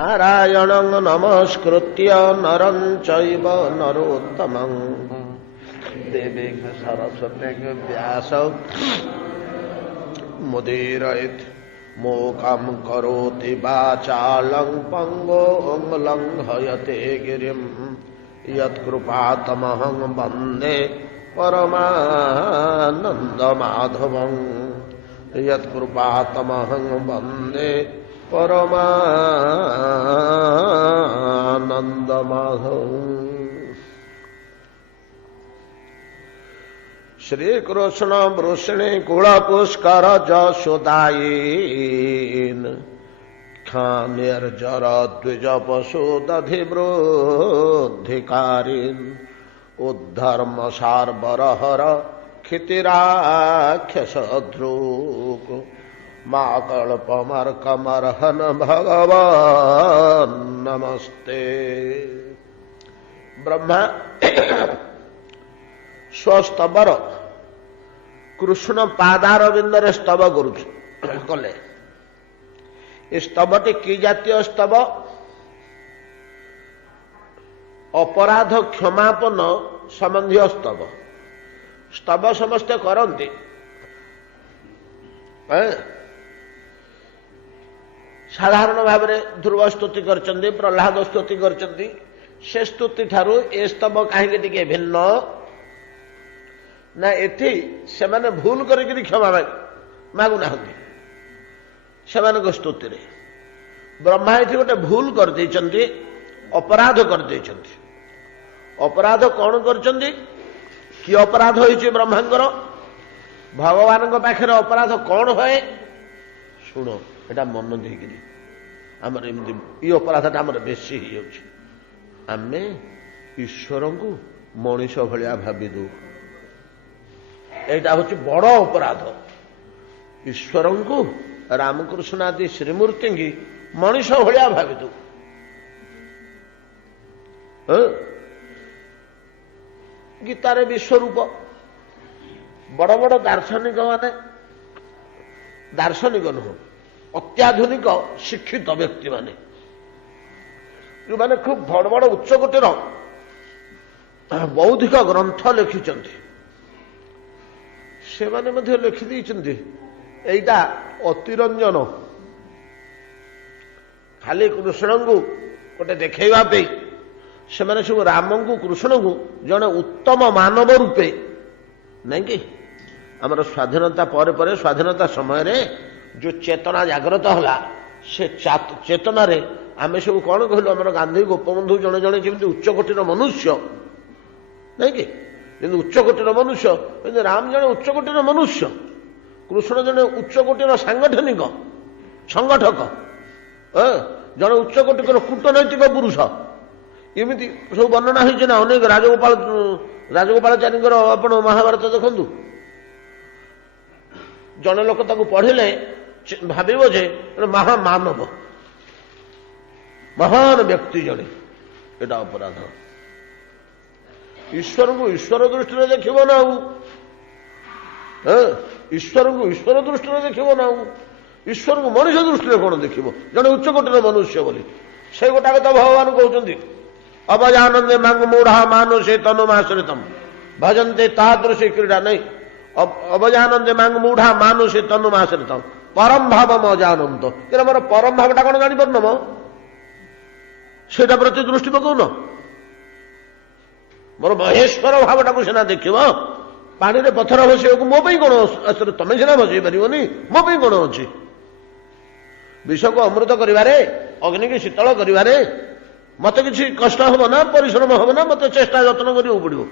नारायणं नमस्कृत्य नरं चैव नरोत्तमं देवीं सरस्वतीं व्यासं मुदीरयेत् मूकं करोति वाचालं पङ्गुं लङ्घयते गिरिं यत्कृपातमहं वन्दे परमानन्दमाधवं यत्कृपातमहं वन्दे परमानन्दमाधवम्। श्रीकृष्ण वृषिणी कुलपुष्कर जशोदायीन खान्यर्जर द्विज पशु दधिवृद्धिकारीन उद्धर्म सार्वरहर क्षितिराक्षस ध्रुक माकल्पमर्कमर्हन भगवान नमस्ते। ब्रह्मा स्वस्तबर कृष्ण पादारविंदरे स्तव कले। स्तवटी कि जातीय स्तव? अपराध क्षमापन संबंधी स्तव। स्तव समस्ते करती, साधारण भाव में ध्रुव स्तुति करचंदी, प्रहलाद स्तुति करचंदी। से स्तुति ठारू ए स्तव कहीं टिके भिन्न ना। एथि से माने भूल करी क्षमा मागुना से स्तुति रे। ब्रह्मा ये गोटे भूल कर देइचंदी, अपराध कर देइचंदी। अपराध कौन करचंदी? कि अपराध होइछि ब्रह्मांकर? भगवान पाखे अपराध कौन हुए? शुण एटा मन देकरी आमर एमती ये अपराधटा आमर बेसी आम ईश्वर को मनीष भाया भावी दू। यहाँ हूँ बड़ अपराध। ईश्वर को रामकृष्ण आदि श्रीमूर्ति की मनीष भाया भावी दू। गीतार विश्वरूप बड़ बड़ दार्शनिक माने, दार्शनिक नुह, अत्याधुनिक शिक्षित व्यक्ति माने जो माने खूब बड़ बड़ उच्चकोटीर बौद्धिक ग्रंथ लिखिं से माने मध्य लिखिदी एटा अतिरंजन खाली कृष्ण को गोटे देखा से माने सब राम को कृष्ण को जड़े उत्तम मानव रूपे नहीं कि आमर स्वाधीनता पर स्वाधीनता समय रे जो चेतना जागृत होला से चेतना रे आम सब कौन कहलु आमर गांधी गोपबंधु जड़े जड़े जमी उच्चकोटीर मनुष्य नहीं कि उच्चकोटीर मनुष्य, राम जड़े उच्चकोटीर मनुष्य, कृष्ण जड़े उच्चकोटीर सांगठनिक संगठक, जड़े उच्चकोटीर कूटनैतिक पुरुष। एमती सब वर्णना होती ना अनेक राजगोपालाचार्य आपण महाभारत देखु। जड़े लोक पढ़िले भाव जे महामानव महान व्यक्ति जड़े एटा अपराध। ईश्वर को ईश्वर दृष्टि देखिब ना, ईश्वर को ईश्वर दृष्टि देखिब ना, ईश्वर को मनुष्य दृष्टि कौन देखिब? जड़े उच्चकोटीर मनुष्य बोली से गोटा तो भगवान कहते अवजानंदे मांग मूढ़ा मानुषे तनुमाश्रितम भजन्ते तादृशी क्रीड़ा नहीं। अवजानंदे मांग मूढ़ा मानुषे तनुमाश्रितम परम भाव अजानंत। मोर परम भावटा कौन जापर न सेटा प्रति दृष्टि पकाउन। मोर महेश्वर भावटा को सीना देख पानी रे पथर भसैया मो कौन आश्चर्य? तुम सीना भसई पारनी, मो कौन अच्छी? विष को अमृत करिवारे, अग्नि की शीतल करिवारे मत किसी कष्ट हम ना, परिश्रम हम ना, मत चेष्टा यत्न करियो पड़ो।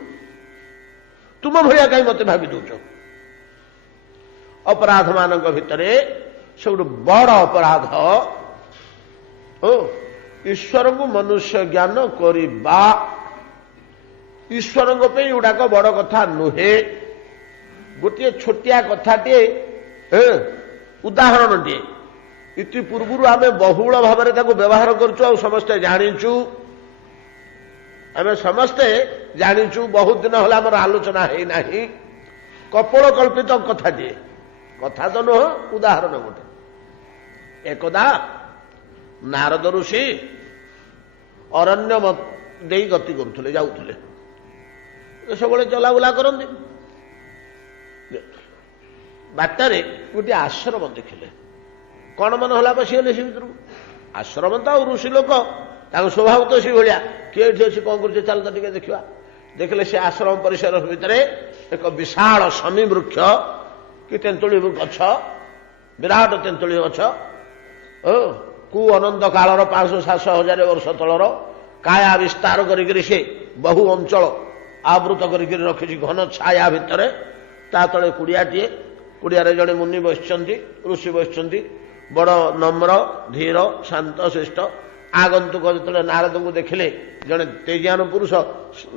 तुम भाया कहीं मत भावी दौच। अपराध मान भितर सब बड़ अपराध ईश्वर को मनुष्य ज्ञान करवा। ईश्वर गुड़ाक बड़ कथा नुहे। गोटे छोटिया कथाटे उदाहरण टे इति पूर्व आम बहुल भाव में व्यवहार करूँ, समस्ते जाचु, आम समस्ते जाचु। बहुत दिन है आम आलोचना है ना। कपोल कल्पित कथाटे, कथा तो नुह, उदाहरण गोटे। एकदा ନାରଦ ଋଷି ଅରଣ୍ୟ ଦେଇ ଗତି କରୁଥିଲେ, ଯାଉଥିଲେ, ସବୁବେଳେ ଚଲାବୁଲା କରନ୍ତି। ବାଟରେ ଗୋଟିଏ ଆଶ୍ରମ ଦେଖିଲେ। କଣ ମନ ହେଲା ପଶିଗଲେ ସେ ଭିତରକୁ। ଆଶ୍ରମ ତ ଆଉ ଋଷି ଲୋକ, ତାଙ୍କ ସ୍ୱଭାବ ତ ସେଇଭଳିଆ। କିଏ ଏଠି ଅଛି, କଣ କରୁছে, ଚାଲ ତ ଟିକେ ଦେଖିବା। ଦେଖିଲେ ସେ ଆଶ୍ରମ ପରିସର ଭିତରେ ଏକ ବିଶାଳ ଶମୀ ବୃକ୍ଷ କି ତେନ୍ତୁଳି ଗଛ, ବିରାଟ ତେନ୍ତୁଳି ଗଛ, କୁ ଅନନ୍ତ କାଳର 500-700 ବର୍ଷ ତଳର କାୟା ବିସ୍ତାର କରିକିରି ସେ ବହୁ ଅଞ୍ଚଳ ଆବୃତ କରିକି ରଖିଛି ଘନ ଛାୟା ଭିତରେ। ତା ତଳେ କୁଡ଼ିଆଟିଏ, କୁଡ଼ିଆରେ ଜଣେ ମୁନି ବସିଛନ୍ତି, ଋଷି ବସିଛନ୍ତି, ବଡ଼ ନମ୍ର ଧୀର ଶାନ୍ତ ଶିଷ୍ଟ। ଆଗନ୍ତୁକ ଯେତେବେଳେ ନାରଦଙ୍କୁ ଦେଖିଲେ, ଜଣେ ତେଜାନ ପୁରୁଷ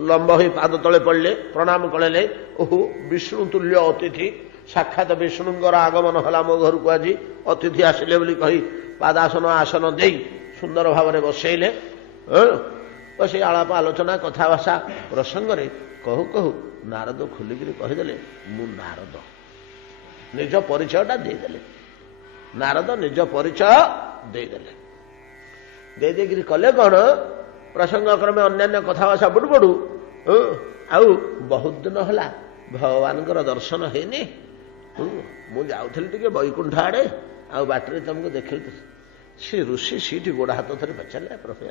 ଲମ୍ବ ହୋଇ ପାଦ ତଳେ ପଡ଼ିଲେ, ପ୍ରଣାମ କଲେ। ଓହୋ, ବିଷ୍ଣୁ ତୁଲ୍ୟ ଅତିଥି, ସାକ୍ଷାତ ବିଷ୍ଣୁଙ୍କର ଆଗମନ ହେଲା ମୋ ଘରକୁ ଆଜି, ଅତିଥି ଆସିଲେ ବୋଲି କହି ପାଦାସନ ଆସନ ଦେଇ ସୁନ୍ଦର ଭାବରେ ବସେଇଲେ। ବସି ଆଳାପ ଆଲୋଚନା କଥାଭାଷା ପ୍ରସଙ୍ଗରେ କହୁ କହୁ ନାରଦ ଖୋଲିକିରି କହିଦେଲେ, ମୁଁ ନାରଦ। ନିଜ ପରିଚୟଟା ଦେଇଦେଲେ। ନାରଦ ନିଜ ପରିଚୟ ଦେଇଦେଲେ। ଦେଇଦେଇକିରି କଲେ କଣ, ପ୍ରସଙ୍ଗ କ୍ରମେ ଅନ୍ୟାନ୍ୟ କଥାଭାଷା ବୁଡୁ ବୁଡୁ, ଆଉ ବହୁତ ଦିନ ହେଲା ଭଗବାନଙ୍କର ଦର୍ଶନ ହେଇନି। ମୁଁ ଯାଉଥିଲି ଟିକେ ବୈକୁଣ୍ଠ ଆଡେ, ଆଉ ବାଟରେ ତମକୁ ଦେଖିଲି। ସେ ଋଷି ସେଇଠି ଗୋଡ଼ ହାତ ଧରି ପଚାରିଲେ, ପ୍ରଭୁ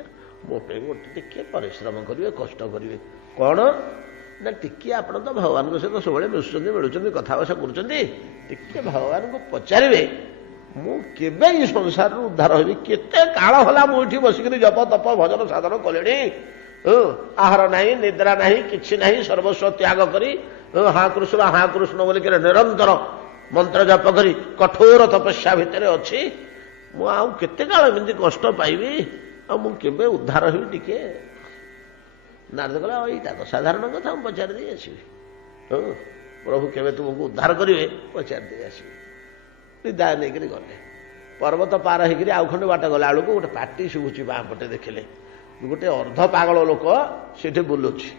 ମୋ ପାଇଁ ଗୋଟେ ଟିକେ ପରିଶ୍ରମ କରିବେ, କଷ୍ଟ କରିବେ। କଣ ନା, ଟିକେ ଆପଣ ତ ଭଗବାନଙ୍କ ସହିତ ସବୁବେଳେ ମିଶୁଛନ୍ତି, ମିଳୁଛନ୍ତି, କଥାଭାଷା କରୁଛନ୍ତି, ଟିକେ ଭଗବାନଙ୍କୁ ପଚାରିବେ ମୁଁ କେବେ ଏଇ ସଂସାରରୁ ଉଦ୍ଧାର ହେବି। କେତେ କାଳ ହେଲା ମୁଁ ଏଠି ବସିକିରି ଜପ ତପ ଭଜନ ସାଧନ କଲେଣି। ଆହାର ନାହିଁ, ନିଦ୍ରା ନାହିଁ, କିଛି ନାହିଁ, ସର୍ବସ୍ୱ ତ୍ୟାଗ କରି ହଁ କୃଷ୍ଣ ବୋଲିକିରି ନିରନ୍ତର ମନ୍ତ୍ର ଜପ କରି କଠୋର ତପସ୍ୟା ଭିତରେ ଅଛି। ମୁଁ ଆଉ କେତେ କାଳ ଏମିତି କଷ୍ଟ ପାଇବି, ଆଉ ମୁଁ କେବେ ଉଦ୍ଧାର ହେବି ଟିକେ। ନାରଦ କହିଲା, ଏଇଟା ତ ସାଧାରଣ କଥା, ମୁଁ ପଚାରି ଦେଇ ଆସିବି। ପ୍ରଭୁ କେବେ ତୁମକୁ ଉଦ୍ଧାର କରିବେ ପଚାରି ଦେଇ ଆସିବି। ବିଦାୟ ନେଇକରି ଗଲେ। ପର୍ବତ ପାର ହେଇକରି ଆଉ ଖଣ୍ଡେ ବାଟ ଗଲା ବେଳକୁ ଗୋଟେ ପାଟି ଶୁଭୁଛି ବାଁ ପଟେ। ଦେଖିଲେ ଗୋଟେ ଅର୍ଦ୍ଧ ପାଗଳ ଲୋକ ସେଠି ବୁଲୁଛି।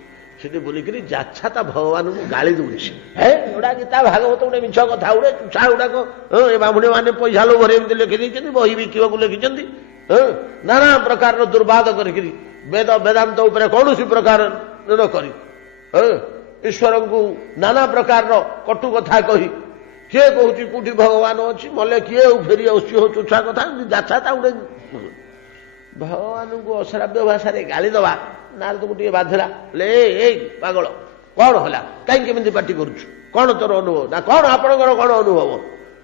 ସେଠି ବୁଲିକିରି ଯାଚ୍ଛା ତା ଭଗବାନଙ୍କୁ ଗାଳି ଦଉଛି। ଏଗୁଡ଼ା ଗୀତା ଭାଗବତ ଗୋଟେ ମିଛ କଥା ଗୁଡ଼େ, ଚୁଛା ଗୁଡ଼ାକ ଏ ବାମୁଣୀ ମାନେ ପଇସା ଲୋଭରେ ଏମିତି ଲେଖିଦେଇଛନ୍ତି, ବହି ବିକିବାକୁ ଲେଖିଛନ୍ତି। ନାନା ପ୍ରକାରର ଦୁର୍ବାଦ କରିକିରି ବେଦ ବେଦାନ୍ତ ଉପରେ କୌଣସି ପ୍ରକାର ନ କରି ଈଶ୍ୱରଙ୍କୁ ନାନା ପ୍ରକାରର କଟୁ କଥା କହି, କିଏ କହୁଛି କୋଉଠି ଭଗବାନ ଅଛି, ମଲେ କିଏ ଫେରି ଆସୁଛି ଚୁଛା କଥା, ଯାଚ୍ଛା ତା ଗୋଟେ ଭଗବାନଙ୍କୁ ଅଶ୍ରାବ୍ୟ ଭାଷାରେ ଗାଳି ଦେବା ନାରଦକୁ ଟିକେ ବାଧିଲା। ଏଇ ପାଗଳ, କଣ ହେଲା, କାହିଁକି ଏମିତି ପାଟି କରୁଛୁ, କଣ ତୋର ଅନୁଭବ? ନା କଣ ଆପଣଙ୍କର କଣ ଅନୁଭବ?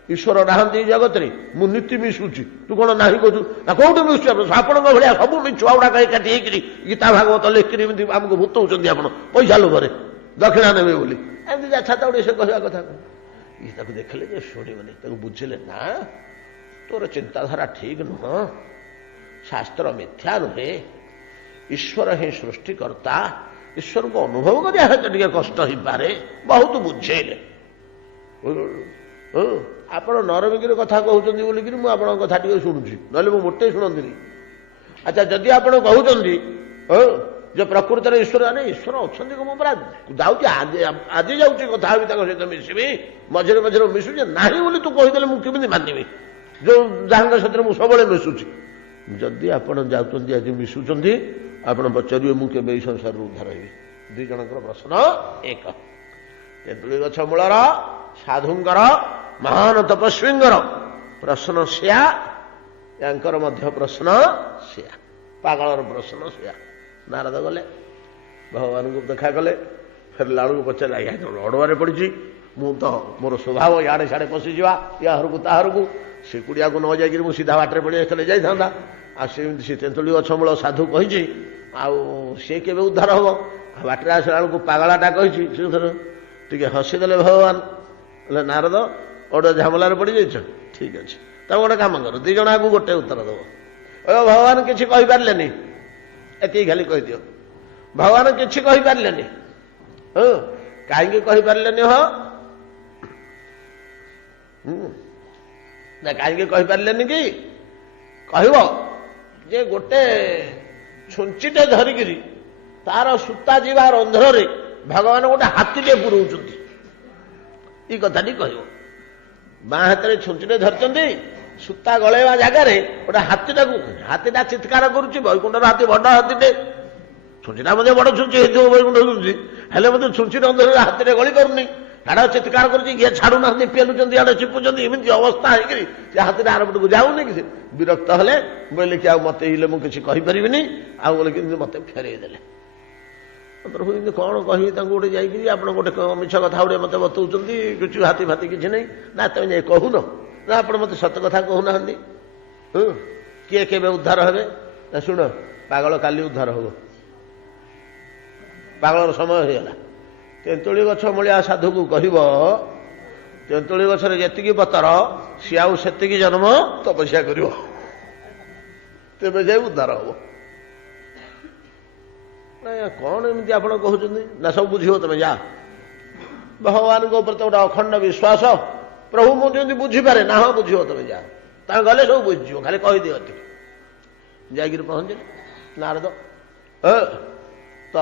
ଈଶ୍ୱର ନାହାନ୍ତି ଜଗତରେ, ମୁଁ ନୀତି ମିଶୁଛି, ତୁ କଣ ନାହିଁ କହୁଛୁ? ନା କୋଉଠି ମିଶୁଛି? ଆପଣଙ୍କ ଭଳିଆ ସବୁ ଛୁଆ ଗୁଡାକ ଏକାଠି ହେଇକିରି ଗୀତା ଭାଗବତ ଲେଖିକିରି ଏମିତି ଆମକୁ ଭୂତଉଛନ୍ତି, ଆପଣ ପଇସା ଲୋଭରେ ଦକ୍ଷିଣା ନେବେ ବୋଲି। ଏମିତି ଯାଚ୍ଛା ତା ଗୋଟେ ସେ କହିବା କଥା। ଇଏ ତାକୁ ଦେଖିଲେ ଯେ ଶୁଣିବନି, ତାକୁ ବୁଝିଲେ, ନା ତୋର ଚିନ୍ତାଧାରା ଠିକ ନୁହଁ, ଶାସ୍ତ୍ର ମିଥ୍ୟା ନୁହେଁ, ଈଶ୍ୱର ହିଁ ସୃଷ୍ଟିକର୍ତ୍ତା, ଈଶ୍ୱରଙ୍କୁ ଅନୁଭବ କରିବା ସହିତ ଟିକେ କଷ୍ଟ ହେଇପାରେ। ବହୁତ ବୁଝେଇଲେ। ଆପଣ ନରମିକିରି କଥା କହୁଛନ୍ତି ବୋଲିକିରି ମୁଁ ଆପଣଙ୍କ କଥା ଟିକେ ଶୁଣୁଛି, ନହେଲେ ମୁଁ ମୋଟେ ଶୁଣନ୍ତିନି। ଆଚ୍ଛା, ଯଦି ଆପଣ କହୁଛନ୍ତି ଯେ ପ୍ରକୃତରେ ଈଶ୍ୱର, ଈଶ୍ୱର ଅଛନ୍ତି, ମୁଁ ପରା ଯାଉଛି ଆଜି ଯାଉଛି କଥା ହେବି ତାଙ୍କ ସହିତ ମିଶିବି, ମଝିରେ ମଝିରେ ମିଶୁଛି, ନାହିଁ ବୋଲି ତୁ କହିଦେଲେ ମୁଁ କେମିତି ମାନିବି, ଯୋଉ ଯାହାଙ୍କ ସହିତ ମୁଁ ସବୁବେଳେ ମିଶୁଛି। ଯଦି ଆପଣ ଯାଉଛନ୍ତି ଆଜି ମିଶୁଛନ୍ତି, ଆପଣ ପଚାରିବେ ମୁଁ କେବେ ଏଇ ସଂସାରରୁ ଉଦ୍ଧାର ହେବି। ଦୁଇ ଜଣଙ୍କର ପ୍ରଶ୍ନ ଏକ। ତେନ୍ତୁଳି ଗଛ ମୂଳର ସାଧୁଙ୍କର, ମହାନ ତପସ୍ୱୀଙ୍କର ପ୍ରଶ୍ନ ସେୟା, ୟାଙ୍କର ମଧ୍ୟ ପ୍ରଶ୍ନ ସେୟା, ପାଗଳର ପ୍ରଶ୍ନ ସେୟା। ନାରଦ ଗଲେ, ଭଗବାନଙ୍କୁ ଦେଖା କଲେ। ଫେରିଲା ବେଳକୁ ପଚାରିଲେ, ଆଜ୍ଞା ଅଡୁଆରେ ପଡ଼ିଛି, ମୁଁ ତ ମୋର ସ୍ୱଭାବ ଇଆଡ଼େ ସିଆଡ଼େ ପଶିଯିବା, ୟା ଘରକୁ ତା ଘରକୁ, ସେ କୁଡ଼ିଆକୁ ନ ଯାଇକିରି ମୁଁ ସିଧା ବାଟରେ ପଡ଼ି ଆସିଥିଲେ ଯାଇଥାନ୍ତା। ଆଉ ସେମିତି ସେ ତେନ୍ତୁଳି ଗଛ ମୂଳ ସାଧୁ କହିଛି, ଆଉ ସିଏ କେବେ ଉଦ୍ଧାର ହବ? ଆଉ ବାଟରେ ଆସିଲା ବେଳକୁ ପାଗଳାଟା କହିଛି। ସେଥର ଟିକେ ହସିଦେଲେ ଭଗବାନ। ହେଲେ ନାରଦ, ଗୋଟେ ଝାମଲାରେ ପଡ଼ିଯାଇଛ, ଠିକ ଅଛି, ତମେ ଗୋଟେ କାମ କର, ଦି ଜଣ ଆଗକୁ ଗୋଟେ ଉତ୍ତର ଦେବ। ଭଗବାନ କିଛି କହିପାରିଲେନି, ଏତିକି ଖାଲି କହିଦିଅ। ଭଗବାନ କିଛି କହିପାରିଲେନି। କାହିଁକି କହିପାରିଲେନି? ନା କାହିଁକି କହିପାରିଲେନି କି? କହିବ ଯେ ଗୋଟେ ଛୁଞ୍ଚିଟେ ଧରିକିରି ତାର ସୂତା ଯିବା ରନ୍ଧ୍ରରେ ଭଗବାନ ଗୋଟେ ହାତୀଟେ ପୁରଉଛନ୍ତି, ଏଇ କଥାଟି କହିବ। ବାଁ ହାତରେ ଛୁଞ୍ଚିଟେ ଧରିଛନ୍ତି, ସୂତା ଗଳେଇବା ଜାଗାରେ ଗୋଟେ ହାତୀଟା ଚିତ୍କାର କରୁଛି। ବୈକୁଣ୍ଠର ହାତୀ ବଡ ହାତୀଟେ, ଛୁଞ୍ଚିଟା ମଧ୍ୟ ବଡ ଛୁଞ୍ଚି ହେଇଥିବ ବୈକୁଣ୍ଠ ଛୁଞ୍ଚି, ହେଲେ ମଧ୍ୟ ଛୁଞ୍ଚି ରନ୍ଧରେ ହାତୀରେ ଗଳି ପାରୁନି। ହାଡ ଚିତ୍କାର କରୁଛି, ଇଏ ଛାଡୁନାହାନ୍ତି, ପେଲୁଛନ୍ତି, ଆଡେ ଚିପୁଛନ୍ତି, ଏମିତି ଅବସ୍ଥା ହେଇକିରି ସେ ହାତୀଟା ଆରପଟକୁ ଯାଉନି କି। ସେ ବିରକ୍ତ ହେଲେ, ବୋଇଲେ କି ଆଉ ମତେ ହେଲେ ମୁଁ କିଛି କହିପାରିବିନି, ଆଉ ବୋଲେ କିନ୍ତୁ ମତେ ଫେରେଇ ଦେଲେ। ପ୍ରଭୁ ଏମିତି କଣ କହିବି ତାଙ୍କୁ ଗୋଟେ ଯାଇକିରି, ଆପଣ ଗୋଟେ ମିଛ କଥା ଗୋଟେ ମତେ ବତଉଛନ୍ତି, କିଛି ହାତୀ ଫାତି କିଛି ନାହିଁ। ନା ତମେ ଯାଇ କହୁନ, ନା ଆପଣ ମତେ ସତ କଥା କହୁନାହାନ୍ତି। କିଏ କେବେ ଉଦ୍ଧାର ହେବେ? ନା ଶୁଣ, ପାଗଳ କାଲି ଉଦ୍ଧାର ହବ। ପାଗଳର ସମୟ ହେଇଗଲା। ତେନ୍ତୁଳି ଗଛ ମୂଳିଆ ସାଧୁକୁ କହିବ, ତେନ୍ତୁଳି ଗଛରେ ଯେତିକି ପତର ସିଏ ଆଉ ସେତିକି ଜନ୍ମ ତପସ୍ୟା କରିବ, ତେବେ ଯାଇ ଉଦ୍ଧାର ହବ। କଣ ଏମିତି ଆପଣ କହୁଛନ୍ତି? ନା ସବୁ ବୁଝିବ, ତମେ ଯା। ଭଗବାନଙ୍କ ଉପରେ ତ ଗୋଟେ ଅଖଣ୍ଡ ବିଶ୍ୱାସ। ପ୍ରଭୁ ମୁଁ ଯେମିତି ବୁଝିପାରେ, ନା ହଁ ବୁଝିବ, ତମେ ଯା। ତାଙ୍କ ଗଲେ ସବୁ ବୁଝିଯିବ, ଖାଲି କହିଦିଅ ଟିକେ। ଯାଇକିରି ପହଞ୍ଚିଲେ ନାରଦ ତ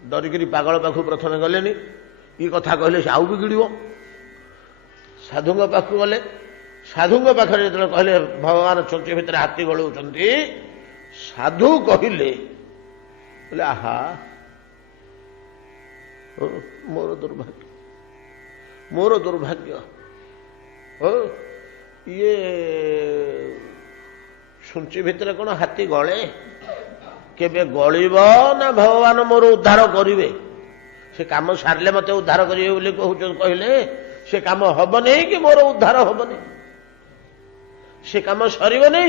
ଡରିକିରି ପାଗଳ ପାଖକୁ ପ୍ରଥମେ ଗଲେନି। ଏ କଥା କହିଲେ ସେ ଆଉ ବିଗିଡ଼ିବ। ସାଧୁଙ୍କ ପାଖକୁ ଗଲେ। ସାଧୁଙ୍କ ପାଖରେ ଯେତେବେଳେ କହିଲେ ଭଗବାନ ଛୁଞ୍ଚି ଭିତରେ ହାତୀ ଗଳଉଛନ୍ତି, ସାଧୁ କହିଲେ, ବୋଲେ ଆହା ମୋର ଦୁର୍ଭାଗ୍ୟ, ମୋର ଦୁର୍ଭାଗ୍ୟ। ଇଏ ଛୁଞ୍ଚି ଭିତରେ କଣ ହାତୀ ଗଳେ? କେବେ ଗଳିବ ନା ଭଗବାନ ମୋର ଉଦ୍ଧାର କରିବେ? ସେ କାମ ସାରିଲେ ମତେ ଉଦ୍ଧାର କରିବେ ବୋଲି କହିଲେ, ସେ କାମ ହବନି କି ମୋର ଉଦ୍ଧାର ହବନି? ସେ କାମ ସରିବନି।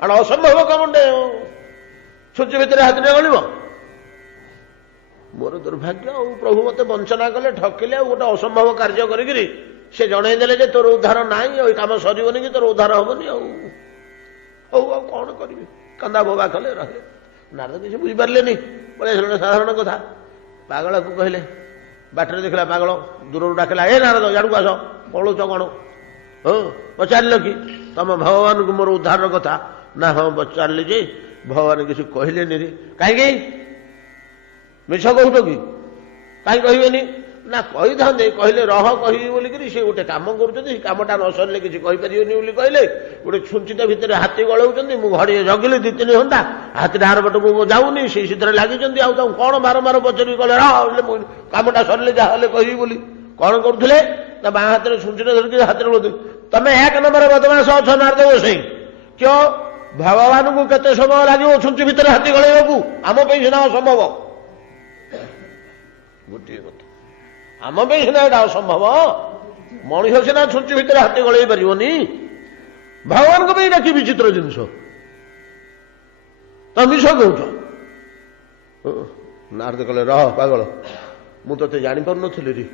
ଆଉ ଅସମ୍ଭବ କାମଟେ ଛୁଞ୍ଚି ଭିତରେ ହାତୀରେ ଗଳିବ। ମୋର ଦୁର୍ଭାଗ୍ୟ। ଆଉ ପ୍ରଭୁ ମତେ ବଞ୍ଚନା କଲେ, ଠକିଲେ, ଆଉ ଗୋଟେ ଅସମ୍ଭବ କାର୍ଯ୍ୟ କରିକିରି ସେ ଜଣେଇ ଦେଲେ ଯେ ତୋର ଉଦ୍ଧାର ନାହିଁ, ଆଉ କାମ ସରିବନି କି ତୋର ଉଦ୍ଧାର ହବନି। ଆଉ ହଉ, ଆଉ କଣ କରିବି? କାନ୍ଦା ବୋବା କଲେ, ରହିଲେ। ନାରଦ କିଛି ବୁଝିପାରିଲେନି। ବଳେ ସାଧାରଣ କଥା। ପାଗଳକୁ କହିଲେ, ବାଟରେ ଦେଖିଲା ପାଗଳ, ଦୂରରୁ ଡାକିଲା, ଏ ନାରଦ ଇଆଡ଼କୁ ଆସ, ପଳଉଛ କଣ? ପଚାରିଲ କି ତମ ଭଗବାନଙ୍କୁ ମୋର ଉଦ୍ଧାରର କଥା? ନା ହଁ ପଚାରିଲି ଯେ ଭଗବାନ କିଛି କହିଲେନି ରେ। କାହିଁକି? ମିଛ କହୁଛ କି? କାହିଁ କହିବେନି? ନା କହିଥାନ୍ତେ, କହିଲେ ରହ କହିବି ବୋଲିକିରି ସେ ଗୋଟେ କାମ କରୁଛନ୍ତି, ସେ କାମଟା ନ ସରିଲେ କିଛି କହିପାରିବେନି ବୋଲି କହିଲେ। ଗୋଟେ ଛୁଞ୍ଚିଟା ଭିତରେ ହାତୀ ଗଳଉଛନ୍ତି, ମୁଁ ଘଡ଼ିଏ ଜଗିଲି 2-3 ଘଣ୍ଟା, ହାତୀଟା ଆର ପଟକୁ ଯାଉନି, ସେଇ ସେଥିରେ ଲାଗିଛନ୍ତି। ଆଉ ତାଙ୍କୁ କଣ ବାରମ୍ବାର ପଚାରିକି କହିଲେ ରହ, କାମଟା ସରିଲେ ଯାହା ହେଲେ କହିବି ବୋଲି। କଣ କରୁଥିଲେ? ତା ବାଁ ହାତରେ ଛୁଞ୍ଚିଟା ଧରିକି ହାତରେ ଗଳୁଥିଲେ। ତମେ 1 ନମ୍ବର ବଦମାସ ଅଛ ନାରଦ ଗୋସାଇଁ। କିୟ ଭଗବାନଙ୍କୁ କେତେ ସମୟ ଲାଗିବ ଛୁଞ୍ଚି ଭିତରେ ହାତୀ ଗଳେଇବାକୁ? ଆମ ପାଇଁ ସିନା ଅସମ୍ଭବ। ଗୋଟିଏ କଥା, ଆମ ପାଇଁ ସିନା ଏଟା ଅସମ୍ଭବ। ମଣିଷ ସିନା ଛୁଞ୍ଚି ଭିତରେ ହାତୀ ଗଳେଇ ପାରିବନି, ଭଗବାନଙ୍କ ପାଇଁ ଏଟା କି ବିଚିତ୍ର ଜିନିଷ? ତମେ ମିଛ କହୁଛ। ନାରଦ କହିଲେ, ରହ ପାଗଳ, ମୁଁ ତତେ ଜାଣିପାରୁନଥିଲି ରେ।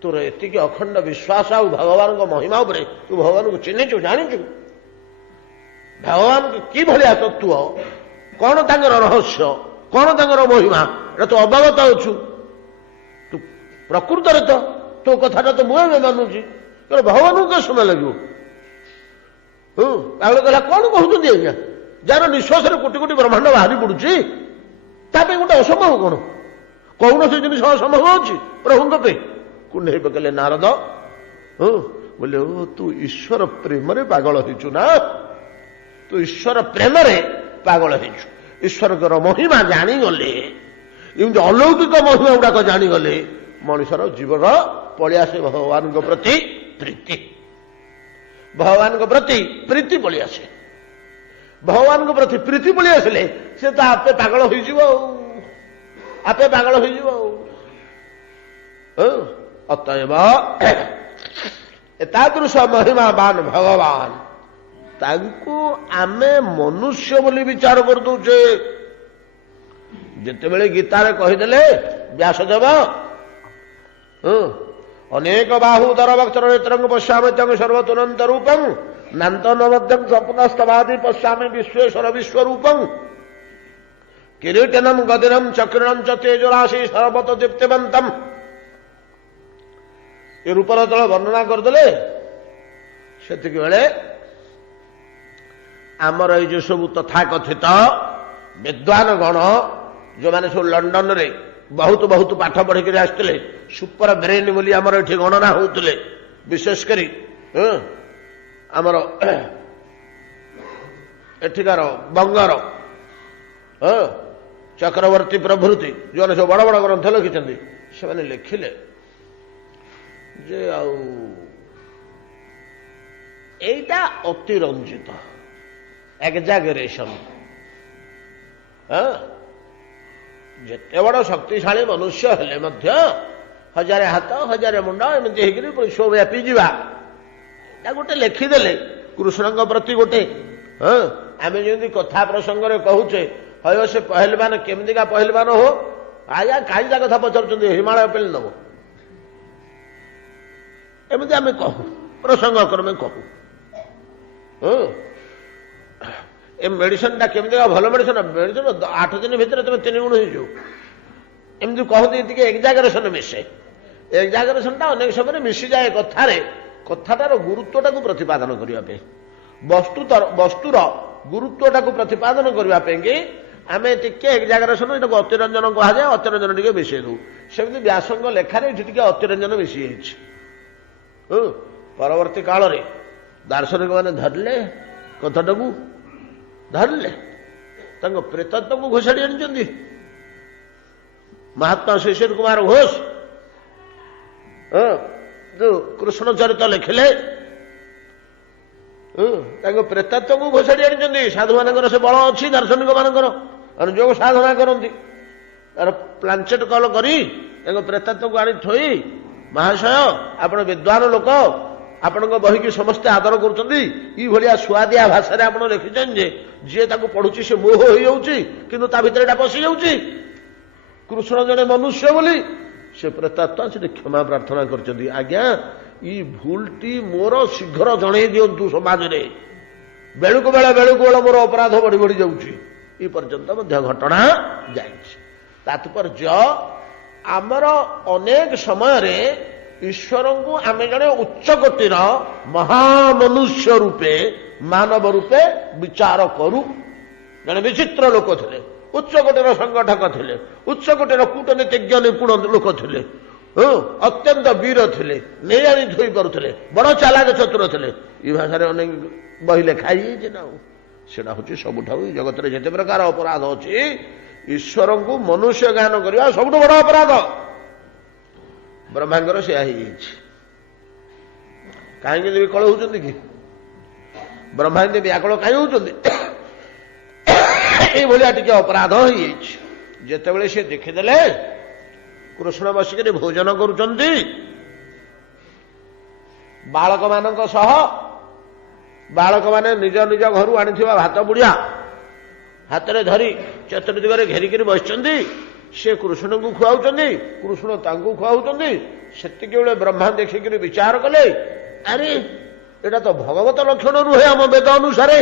ତୋର ଏତିକି ଅଖଣ୍ଡ ବିଶ୍ୱାସ ଆଉ ଭଗବାନଙ୍କ ମହିମା ଉପରେ, ତୁ ଭଗବାନଙ୍କୁ ଚିହ୍ନିଛୁ, ଜାଣିଛୁ? ଭଗବାନ କିଭଳିଆ ତତ୍ତ୍ୱ, କଣ ତାଙ୍କର ରହସ୍ୟ, କଣ ତାଙ୍କର ମହିମା, ଏଟା ତୁ ଅବଗତ ଅଛୁ। ତୁ ପ୍ରକୃତରେ ତ ତୋ କଥାଟା ତ ମୁଁ ଏବେ ମାନୁଛି, ଭଗବାନଙ୍କୁ କେତେ ସମୟ ଲାଗିବ? ପାଗଳ କହିଲା, କଣ କହୁଛନ୍ତି ଆଜ୍ଞା? ଯାହାର ନିଶ୍ୱାସରେ କୋଟି କୋଟି ବ୍ରହ୍ମାଣ୍ଡ ବାହାରି ପଡୁଛି, ତା ପାଇଁ ଗୋଟେ ଅସମ୍ଭବ କଣ? କୌଣସି ଜିନିଷ ଅସମ୍ଭବ ଅଛି ପ୍ରଭୁଙ୍କ ପାଇଁ? କୁଣ୍ଢେଇ ପକେଇଲେ ନାରଦ। ବୋଲେ ତୁ ଈଶ୍ୱର ପ୍ରେମରେ ପାଗଳ ହେଇଛୁ ନା? ତୁ ଈଶ୍ୱର ପ୍ରେମରେ ପାଗଳ ହେଇଛୁ। ଈଶ୍ୱରଙ୍କର ମହିମା ଜାଣିଗଲେ, ଏମିତି ଅଲୌକିକ ମହିମା ଗୁଡାକ ଜାଣିଗଲେ, ମଣିଷର ଜୀବନ ପଳେଇଆସେ ଭଗବାନଙ୍କ ପ୍ରତି ପ୍ରୀତି। ଭଗବାନଙ୍କ ପ୍ରତି ପ୍ରୀତି ପଳେଇଆସେ। ଭଗବାନଙ୍କ ପ୍ରତି ପ୍ରୀତି ପଳେଇ ଆସିଲେ ସେ ତ ଆପେ ପାଗଳ ହୋଇଯିବ ଆଉ, ଆପେ ପାଗଳ ହୋଇଯିବ ଆଉ। ଅତଏବ ଏତାଦୃଶ ମହିମାବାନ ଭଗବାନ, ତାଙ୍କୁ ଆମେ ମନୁଷ୍ୟ ବୋଲି ବିଚାର କରିଦଉଛେ। ଯେତେବେଳେ ଗୀତାରେ କହିଦେଲେ ବ୍ୟାସଦେବ, ଅନେକ ବାହୁଦର ବକ୍ତର ନେତ୍ରଙ୍କୁ ପଶ୍ୟାମି ତଂ ସର୍ବତୁନନ୍ତ ରୂପଂ ନାନ୍ତ ନବଦ୍ୟଂ ସ୍ୱପ୍ନସ୍ତବାଦି ପଶ୍ୟାମି ବିଶ୍ୱେଶ୍ୱର ବିଶ୍ୱରୂପଂ କିରୀଟନಂ ଗଦିନଂ ଚକ୍ରିଣଂ ଚ ତେଜରାଶି ସର୍ବତ ଦୀପ୍ତିମନ୍ତಂ, ଏ ରୂପର ତଳ ବର୍ଣ୍ଣନା କରିଦେଲେ। ସେତିକି ବେଳେ ଆମର ଏଇ ଯୋଉ ସବୁ ତଥାକଥିତ ବିଦ୍ୱାନ ଗଣ, ଯୋଉମାନେ ସବୁ ଲଣ୍ଡନରେ ବହୁତ ବହୁତ ପାଠ ପଢିକରି ଆସିଥିଲେ, ସୁପର ବ୍ରେନ୍ ବୋଲି ଆମର ଏଠି ଗଣନା ହଉଥିଲେ, ବିଶେଷ କରି ଆମର ଏଠିକାର ବଙ୍ଗର ଚକ୍ରବର୍ତ୍ତୀ ପ୍ରଭୃତି ଯେଉଁମାନେ ସବୁ ବଡ଼ ବଡ଼ ଗ୍ରନ୍ଥ ଲେଖିଛନ୍ତି ସେମାନେ ଲେଖିଲେ ଯେ ଆଉ ଏଇଟା ଅତିରଞ୍ଜିତ ଏକ୍ଜାଗରେସନ। ଯେତେ ବଡ଼ ଶକ୍ତିଶାଳୀ ମନୁଷ୍ୟ ହେଲେ ମଧ୍ୟ ହଜାରେ ହାତ ହଜାରେ ମୁଣ୍ଡ ଏମିତି ହେଇକରି ବିଶ୍ୱ ବ୍ୟାପୀ ଯିବା ଏଟା ଗୋଟେ ଲେଖିଦେଲେ କୃଷ୍ଣଙ୍କ ପ୍ରତି ଗୋଟେ ଆମେ ଯେମିତି କଥା ପ୍ରସଙ୍ଗରେ କହୁଛେ ହୟ ସେ ପହଲବାନ କେମିତିକା ପହଲବାନ ହୋ ଆଜ୍ଞା କାହିଁକା କଥା ପଚାରୁଛନ୍ତି ହିମାଳୟ ପେଲି ନେବ ଏମିତି ଆମେ କହୁ ପ୍ରସଙ୍ଗ କ୍ରମେ କହୁ। ଏ ମେଡିସିନଟା କେମିତିକା ଭଲ ମେଡିସିନ 8 ଦିନ ଭିତରେ ତମେ 3 ଗୁଣ ହେଇଯିବ ଏମିତି କହନ୍ତି ଟିକେ ଏକ୍ଜାଗରେସନ ମିଶେ। ଏକ୍ଜାଗରେସନଟା ଅନେକ ସମୟରେ ମିଶିଯାଏ କଥାଟାର ଗୁରୁତ୍ୱଟାକୁ ପ୍ରତିପାଦନ କରିବା ପାଇଁ ବସ୍ତୁର ଗୁରୁତ୍ୱଟାକୁ ପ୍ରତିପାଦନ କରିବା ପାଇଁକି ଆମେ ଟିକେ ଏକ୍ଜାଗରେସନ ଏଟାକୁ ଅତିରଞ୍ଜନ କୁହାଯାଏ ଅତିରଞ୍ଜନ ଟିକେ ମିଶେଇ ଦଉ। ସେମିତି ବ୍ୟାସଙ୍କ ଲେଖାରେ ଏଠି ଟିକେ ଅତିରଞ୍ଜନ ମିଶି ଯାଇଛି। ପରବର୍ତ୍ତୀ କାଳରେ ଦାର୍ଶନିକ ମାନେ ଧରିଲେ କଥାଟାକୁ ଧରିଲେ ତାଙ୍କ ପ୍ରେତତ୍ୱକୁ ଘୋଷାଡ଼ି ଆଣିଛନ୍ତି। ମହାତ୍ମା ଶିଶିର କୁମାର ଘୋଷ ଯୋଉ କୃଷ୍ଣ ଚରିତ ଲେଖିଲେ ତାଙ୍କ ପ୍ରେତତ୍ୱକୁ ଘୋଷାଡ଼ି ଆଣିଛନ୍ତି। ସାଧୁମାନଙ୍କର ସେ ବଳ ଅଛି ଦାର୍ଶନିକ ମାନଙ୍କର ଯୋଗ ସାଧନା କରନ୍ତି ତାର ପ୍ଲାଞ୍ଚେଟ କଲ କରି ତାଙ୍କ ପ୍ରେତତ୍ୱକୁ ଆଣି ଥୋଇ ମହାଶୟ ଆପଣ ବିଦ୍ୱାନ ଲୋକ ଆପଣଙ୍କ ବହିକି ସମସ୍ତେ ଆଦର କରୁଛନ୍ତି ଏଇଭଳିଆ ସୁଆଦିଆ ଭାଷାରେ ଆପଣ ଲେଖିଛନ୍ତି ଯେ ଯିଏ ତାକୁ ପଢୁଛି ସେ ମୋହ ହେଇଯାଉଛି କିନ୍ତୁ ତା ଭିତରେ ଏଟା ପଶି ଯାଉଛି କୃଷ୍ଣ ଜଣେ ମନୁଷ୍ୟ ବୋଲି ସେ ପ୍ରେତତ୍ୱ ସେଠି କ୍ଷମା ପ୍ରାର୍ଥନା କରିଛନ୍ତି। ଆଜ୍ଞା ଇ ଭୁଲଟି ମୋର ଶୀଘ୍ର ଜଣେଇ ଦିଅନ୍ତୁ ସମାଜରେ ବେଳକୁ ବେଳ ମୋର ଅପରାଧ ବଢି ବଢି ଯାଉଛି ଏ ପର୍ଯ୍ୟନ୍ତ ମଧ୍ୟ ଘଟଣା ଯାଇଛି। ତାତ୍ପର୍ଯ୍ୟ ଆମର ଅନେକ ସମୟରେ ଈଶ୍ୱରଙ୍କୁ ଆମେ ଜଣେ ଉଚ୍ଚ କୋଟିର ମହାମନୁଷ୍ୟ ରୂପେ ମାନବ ରୂପେ ବିଚାର କରୁ। ଜଣେ ବିଚିତ୍ର ଲୋକ ଥିଲେ ଉଚ୍ଚ କୋଟିର ସଂଗଠକ ଥିଲେ ଉଚ୍ଚ କୋଟିର କୂଟନୀତିଜ୍ଞ ନିପୁଣ ଲୋକ ଥିଲେ ଅତ୍ୟନ୍ତ ବୀର ଥିଲେ ନେଇ ଆଣି ଧୋଇ ପାରୁଥିଲେ ବଡ଼ ଚାଲାକ ଚତୁର ଥିଲେ ଏ ଭାଷାରେ ଅନେକ ବହି ଲେଖା ହେଇଯାଇଛି ନା। ସେଟା ହଉଛି ସବୁଠାରୁ ଜଗତରେ ଯେତେ ପ୍ରକାର ଅପରାଧ ଅଛି ଈଶ୍ୱରଙ୍କୁ ମନୁଷ୍ୟ ଜ୍ଞାନ କରିବା ସବୁଠୁ ବଡ଼ ଅପରାଧ। ବ୍ରହ୍ମାଙ୍କର ସେୟା ହେଇଯାଇଛି। କାହିଁକି ବିକଳ ହଉଛନ୍ତି କି ବ୍ରହ୍ମା ଏମିତି ବ୍ୟାକଳ କାହିଁ ହଉଛନ୍ତି ଏଇଭଳିଆ ଟିକେ ଅପରାଧ ହେଇଯାଇଛି। ଯେତେବେଳେ ସେ ଦେଖିଦେଲେ କୃଷ୍ଣ ବସିକରି ଭୋଜନ କରୁଛନ୍ତି ବାଳକମାନଙ୍କ ସହ ବାଳକମାନେ ନିଜ ନିଜ ଘରୁ ଆଣିଥିବା ଭାତ ବୁଡ଼ିଆ ହାତରେ ଧରି ଚତୁର୍ଦିଗରେ ଘେରିକିରି ବସିଛନ୍ତି ସେ କୃଷ୍ଣଙ୍କୁ ଖୁଆଉଛନ୍ତି କୃଷ୍ଣ ତାଙ୍କୁ ଖୁଆଉଛନ୍ତି। ସେତିକି ବେଳେ ବ୍ରହ୍ମା ଦେଖିକିରି ବିଚାର କଲେ ଆରେ ଏଇଟା ତ ଭଗବତ ଲକ୍ଷଣ ରୁହେ ଆମ ବେଦ ଅନୁସାରେ।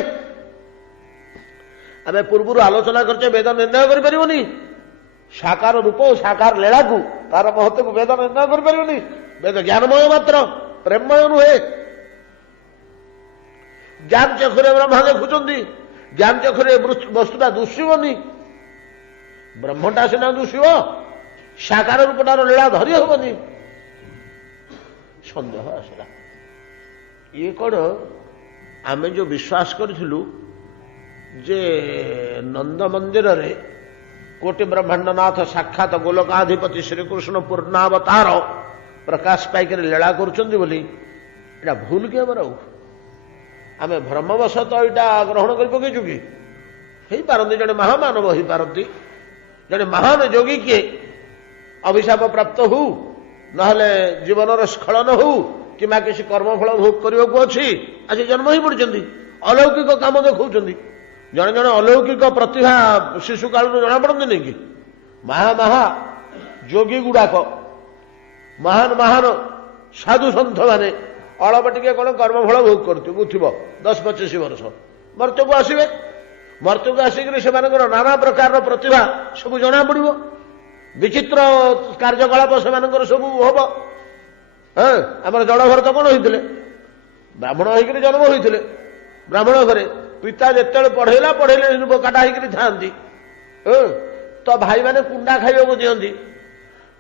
ଆମେ ପୂର୍ବରୁ ଆଲୋଚନା କରିଛେ ବେଦ ନିର୍ଣ୍ଣୟ କରିପାରିବନି ସାକାର ରୂପ ସାକାର ଲୀଳାକୁ ତାର ମହତ୍ୱକୁ ବେଦ ନିର୍ଣ୍ଣୟ କରିପାରିବନି। ବେଦ ଜ୍ଞାନମୟ ମାତ୍ର ପ୍ରେମମୟ ନୁହେଁ। ଜ୍ଞାନ ଚକ୍ଷୁରେ ବ୍ରହ୍ମା ଦେଖୁଛନ୍ତି ଜ୍ଞାନ ଚକ୍ଷୁରେ ବସ୍ତୁଟା ଦୁଷିବନି ବ୍ରହ୍ମଟା ସିନା ଦୁଷିବ ସାକାର ରୂପଟାର ଲୀଳା ଧରି ହବନି। ସନ୍ଦେହ ଆସିଲା ଇଏ କଣ ଆମେ ଯୋଉ ବିଶ୍ୱାସ କରିଥିଲୁ ଯେ ନନ୍ଦ ମନ୍ଦିରରେ କୋଟି ବ୍ରହ୍ମାଣ୍ଡନାଥ ସାକ୍ଷାତ ଗୋଲକାଧିପତି ଶ୍ରୀକୃଷ୍ଣ ପୂର୍ଣ୍ଣାବତାର ପ୍ରକାଶ ପାଇକରି ଲୀଳା କରୁଛନ୍ତି ବୋଲି ଏଇଟା ଭୁଲ କି ଆମର ଆଉ ଆମେ ଭ୍ରମବଶତଃ ଏଇଟା ଗ୍ରହଣ କରି ପକେଇଛୁ କି? ହେଇପାରନ୍ତି ଜଣେ ମହାମାନବ ହେଇପାରନ୍ତି ଜଣେ ମହାନ ଯୋଗୀ କିଏ ଅଭିଶାପ ପ୍ରାପ୍ତ ହଉ ନହେଲେ ଜୀବନର ସ୍ଖଳନ ହଉ କିମ୍ବା କିଛି କର୍ମଫଳ ଭୋଗ କରିବାକୁ ଅଛି ଆଜି ଜନ୍ମ ହିଁ ପଡ଼ିଛନ୍ତି ଅଲୌକିକ କାମ ଦେଖାଉଛନ୍ତି। ଜଣେ ଜଣେ ଅଲୌକିକ ପ୍ରତିଭା ଶିଶୁ କାଳରୁ ଜଣାପଡ଼ନ୍ତିନି କି? ମହା ଯୋଗୀ ଗୁଡାକ ମହାନ ସାଧୁ ସନ୍ଥ ମାନେ ଅଳପ ଟିକେ କଣ କର୍ମଫଳ ଭୋଗ କରୁଥିବ 10-25 ବର୍ଷ ମର୍ତ୍ତ୍ୟକୁ ଆସିବେ। ମର୍ତ୍ତ୍ୟକୁ ଆସିକରି ସେମାନଙ୍କର ନାନା ପ୍ରକାରର ପ୍ରତିଭା ସବୁ ଜଣାପଡ଼ିବ ବିଚିତ୍ର କାର୍ଯ୍ୟକଳାପ ସେମାନଙ୍କର ସବୁ ହବ। ଆମର ଜଡ଼ଭରତ କଣ ହେଇଥିଲେ ବ୍ରାହ୍ମଣ ହେଇକରି ଜନ୍ମ ହୋଇଥିଲେ ବ୍ରାହ୍ମଣ ଘରେ ପିତା ଯେତେବେଳେ ପଢେଇଲେ ବୋକାଟା ହେଇକରି ଥାଆନ୍ତି ତ ଭାଇମାନେ କୁଣ୍ଡା ଖାଇବାକୁ ଦିଅନ୍ତି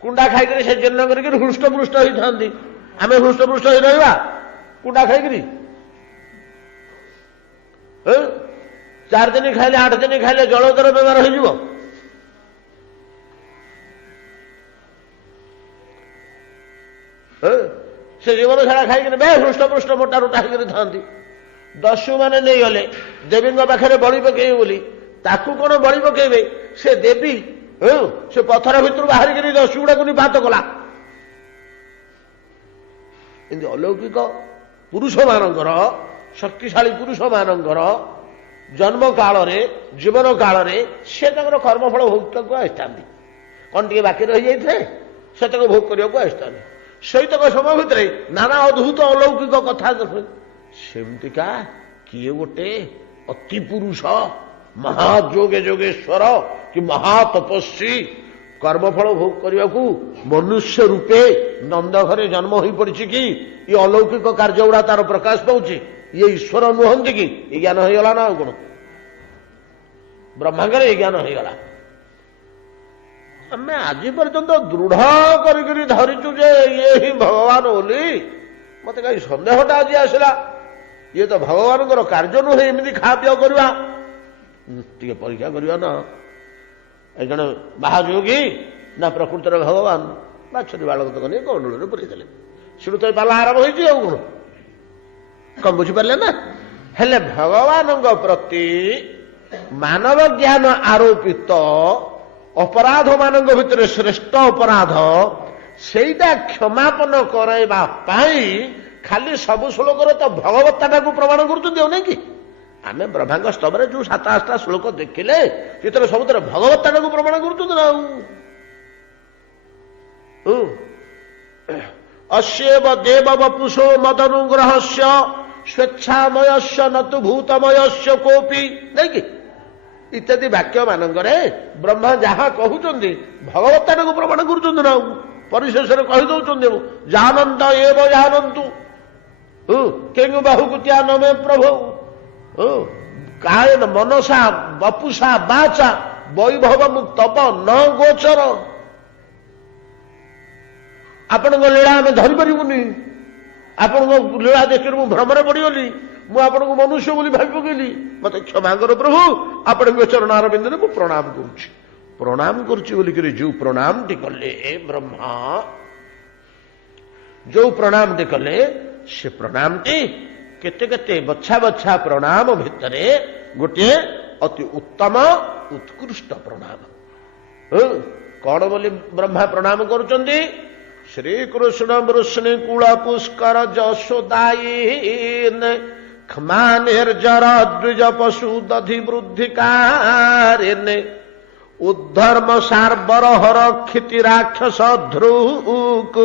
କୁଣ୍ଡା ଖାଇକରି ସେ ଜୀର୍ଣ୍ଣ କରିକି ହୃଷ୍ଟପୃଷ୍ଟ ହେଇଥାନ୍ତି। ଆମେ ହୃଷ୍ଟପୃଷ୍ଟ ହେଇ ରହିବା କୁଣ୍ଡା ଖାଇକରି 4 ଦିନ ଖାଇଲେ 8 ଦିନ ଖାଇଲେ ଜଳୋଦର ବେମାର ହେଇଯିବ। ସେ ଜୀବନ ସାରା ଖାଇକିରି ବେଶ ହୃଷ୍ଟପୃଷ୍ଟ ମୋଟା ରୋଟା ହେଇକରି ଥାନ୍ତି। ଦସ୍ୟୁ ମାନେ ନେଇଗଲେ ଦେବୀଙ୍କ ପାଖରେ ବଳି ପକେଇବେ ବୋଲି। ତାକୁ କଣ ବଳି ପକେଇବେ? ସେ ଦେବୀ ସେ ପଥର ଭିତରୁ ବାହାରିକିରି ଦସ୍ୟୁ ଗୁଡାକୁ ନିପାତ କଲା। ଏମିତି ଅଲୌକିକ ପୁରୁଷ ମାନଙ୍କର, ଶକ୍ତିଶାଳୀ ପୁରୁଷ ମାନଙ୍କର ଜନ୍ମ କାଳରେ, ଜୀବନ କାଳରେ ସେ ତାଙ୍କର କର୍ମଫଳ ଭୋଗକୁ ଆସିଥାନ୍ତି। କଣ ଟିକେ ବାକି ରହିଯାଇଥାଏ ସେତକ ଭୋଗ କରିବାକୁ ଆସିଥାନ୍ତି। ସେଇତକ ସମୟ ଭିତରେ ନାନା ଅଦ୍ଭୁତ ଅଲୌକିକ କଥା। ସେମିତିକା କିଏ ଗୋଟେ ଅତି ପୁରୁଷ, ମହାଯୋଗେ ଯୋଗେଶ୍ୱର କି ମହାତପସ୍ୱୀ କର୍ମଫଳ ଭୋଗ କରିବାକୁ ମନୁଷ୍ୟ ରୂପେ ନନ୍ଦ ଘରେ ଜନ୍ମ ହୋଇ ପଡିଛି କି? ଏ ଅଲୌକିକ କାର୍ଯ୍ୟ ଗୁଡା ତାର ପ୍ରକାଶ ପାଉଛି। ଇଏ ଈଶ୍ୱର ନୁହନ୍ତି କି? ଏ ଜ୍ଞାନ ହେଇଗଲା ନା ଆଉ କଣ? ବ୍ରହ୍ମାଙ୍କର ଏ ଜ୍ଞାନ ହେଇଗଲା। ଆମେ ଆଜି ପର୍ଯ୍ୟନ୍ତ ଦୃଢ କରିକିରି ଧରିଛୁ ଯେ ଇଏ ହିଁ ଭଗବାନ ବୋଲି। ମତେ କାହିଁ ସନ୍ଦେହଟା ଆଜି ଆସିଲା। ଇଏ ତ ଭଗବାନଙ୍କର କାର୍ଯ୍ୟ ନୁହେଁ ଏମିତି ଖାପିଅ କରିବା। ଟିକେ ପରୀକ୍ଷା କରିବା ନା। ଏ ଜଣେ ମହାଯୋଗୀ ନା ପ୍ରକୃତରେ ଭଗବାନ? ବାଛୁରୀ ବାଳକ ତକ ନେଇ କଣ୍ଡଳରେ ପୁରେଇ ଦେଲେ। ସେଠୁ ତ ପାଲା ଆରମ୍ଭ ହେଇଛି ଆଉ କଣ? କଣ ବୁଝିପାରିଲେ ନା? ହେଲେ ଭଗବାନଙ୍କ ପ୍ରତି ମାନବ ଜ୍ଞାନ ଆରୋପିତ ଅପରାଧ ମାନଙ୍କ ଭିତରେ ଶ୍ରେଷ୍ଠ ଅପରାଧ, ସେଇଟା କ୍ଷମାପନ କରାଇବା ପାଇଁ ଖାଲି ସବୁ ଶ୍ଲୋକରେ ତ ଭଗବତ୍ତାଟାକୁ ପ୍ରମାଣ କରୁଛନ୍ତି ଆଉ ନାଇଁ କି? ଆମେ ବ୍ରହ୍ମାଙ୍କ ସ୍ତବରେ ଯୋଉ 7-8ଟା ଶ୍ଲୋକ ଦେଖିଲେ ସେଥିରେ ସବୁଥିରେ ଭଗବତ୍ତାଟାକୁ ପ୍ରମାଣ କରୁଛନ୍ତି ନା ଆଉ। ଅଶ୍ୟେବ ଦେବ ବପୁଷୋ ମଦନୁଗ୍ରହସ୍ୟ ସ୍ୱେଚ୍ଛାମୟସ୍ୟ ନତୁ ଭୂତମୟସ୍ୟ କୋପି, ନାଇଁ କି? ଇତ୍ୟାଦି ବାକ୍ୟ ମାନଙ୍କରେ ବ୍ରହ୍ମା ଯାହା କହୁଛନ୍ତି ଭଗବତ୍ତାଟାକୁ ପ୍ରମାଣ କରୁଛନ୍ତି ନା ଆଉ। ପରିଶେଷରେ କହିଦଉଛନ୍ତି ଜାନନ୍ତ ଏବ ଜାନନ୍ତୁ କେଉଁ ବାହୁକୁତିଆ ନମେ ପ୍ରଭୁ କାୟନ ମନସା ବପୁଷା ବାଚା ବୈଭବ ତପ ନ ଗୋଚର। ଆପଣଙ୍କ ଲୀଳା ଆମେ ଧରିପାରିବୁନି। ଆପଣଙ୍କ ଲୀଳା ଦେଖିଲେ ମୁଁ ଭ୍ରମରେ ପଡ଼ିଗଲି। ମୁଁ ଆପଣଙ୍କୁ ମନୁଷ୍ୟ ବୋଲି ଭାବି ପକେଇଲି। ମତେ କ୍ଷମା କର ପ୍ରଭୁ। ଆପଣଙ୍କ ଚରଣାର ବିନ୍ଦୁରେ ମୁଁ ପ୍ରଣାମ କରୁଛି। ପ୍ରଣାମ କରୁଛି ବୋଲିକିରି ଯୋଉ ପ୍ରଣାମଟି କଲେ ବ୍ରହ୍ମା, ଯୋଉ ପ୍ରଣାମଟି କଲେ ସେ ପ୍ରଣାମଟି କେତେ କେତେ ବଛା ବଛା ପ୍ରଣାମ ଭିତରେ ଗୋଟିଏ ଅତି ଉତ୍ତମ ଉତ୍କୃଷ୍ଟ ପ୍ରଣାମ। କଣ ବୋଲି ବ୍ରହ୍ମା ପ୍ରଣାମ କରୁଛନ୍ତି? ଶ୍ରୀକୃଷ୍ଣ ବୃଷ୍ଣି କୂଳ ପୁଷ୍କର ଯଶୋଦାୟୀନ କ୍ଷମା ନିର୍ଜର ଦ୍ୱିଜ ପଶୁ ଦଧି ବୃଦ୍ଧିକାରିନେ ଉଦ୍ଧର୍ମ ସାର୍ବରହର କ୍ଷିତି ରାକ୍ଷସ ଧ୍ରୁକ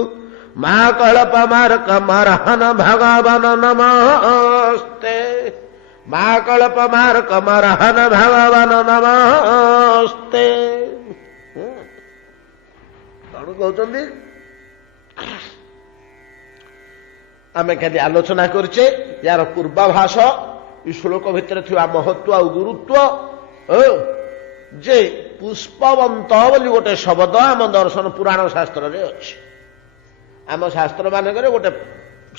ମା କଳ୍ପ ମାର୍କ ମର୍ହନ ଭଗବାନ ନମସ୍ତେ। ମା କଳ୍ପ ମାର୍କ ମର୍ହନ ଭଗବାନ ନମସ୍ତେ। କଣ କହୁଛନ୍ତି? ଆମେ ଖାଲି ଆଲୋଚନା କରିଛେ ୟାର ପୂର୍ବାଭାଷ, ଏ ଶ୍ଲୋକ ଭିତରେ ଥିବା ମହତ୍ଵ ଆଉ ଗୁରୁତ୍ୱ। ଯେ ପୁଷ୍ପବନ୍ତ ବୋଲି ଗୋଟେ ଶବ୍ଦ ଆମ ଦର୍ଶନ ପୁରାଣ ଶାସ୍ତ୍ରରେ ଅଛି। ଆମ ଶାସ୍ତ୍ର ମାନଙ୍କରେ ଗୋଟେ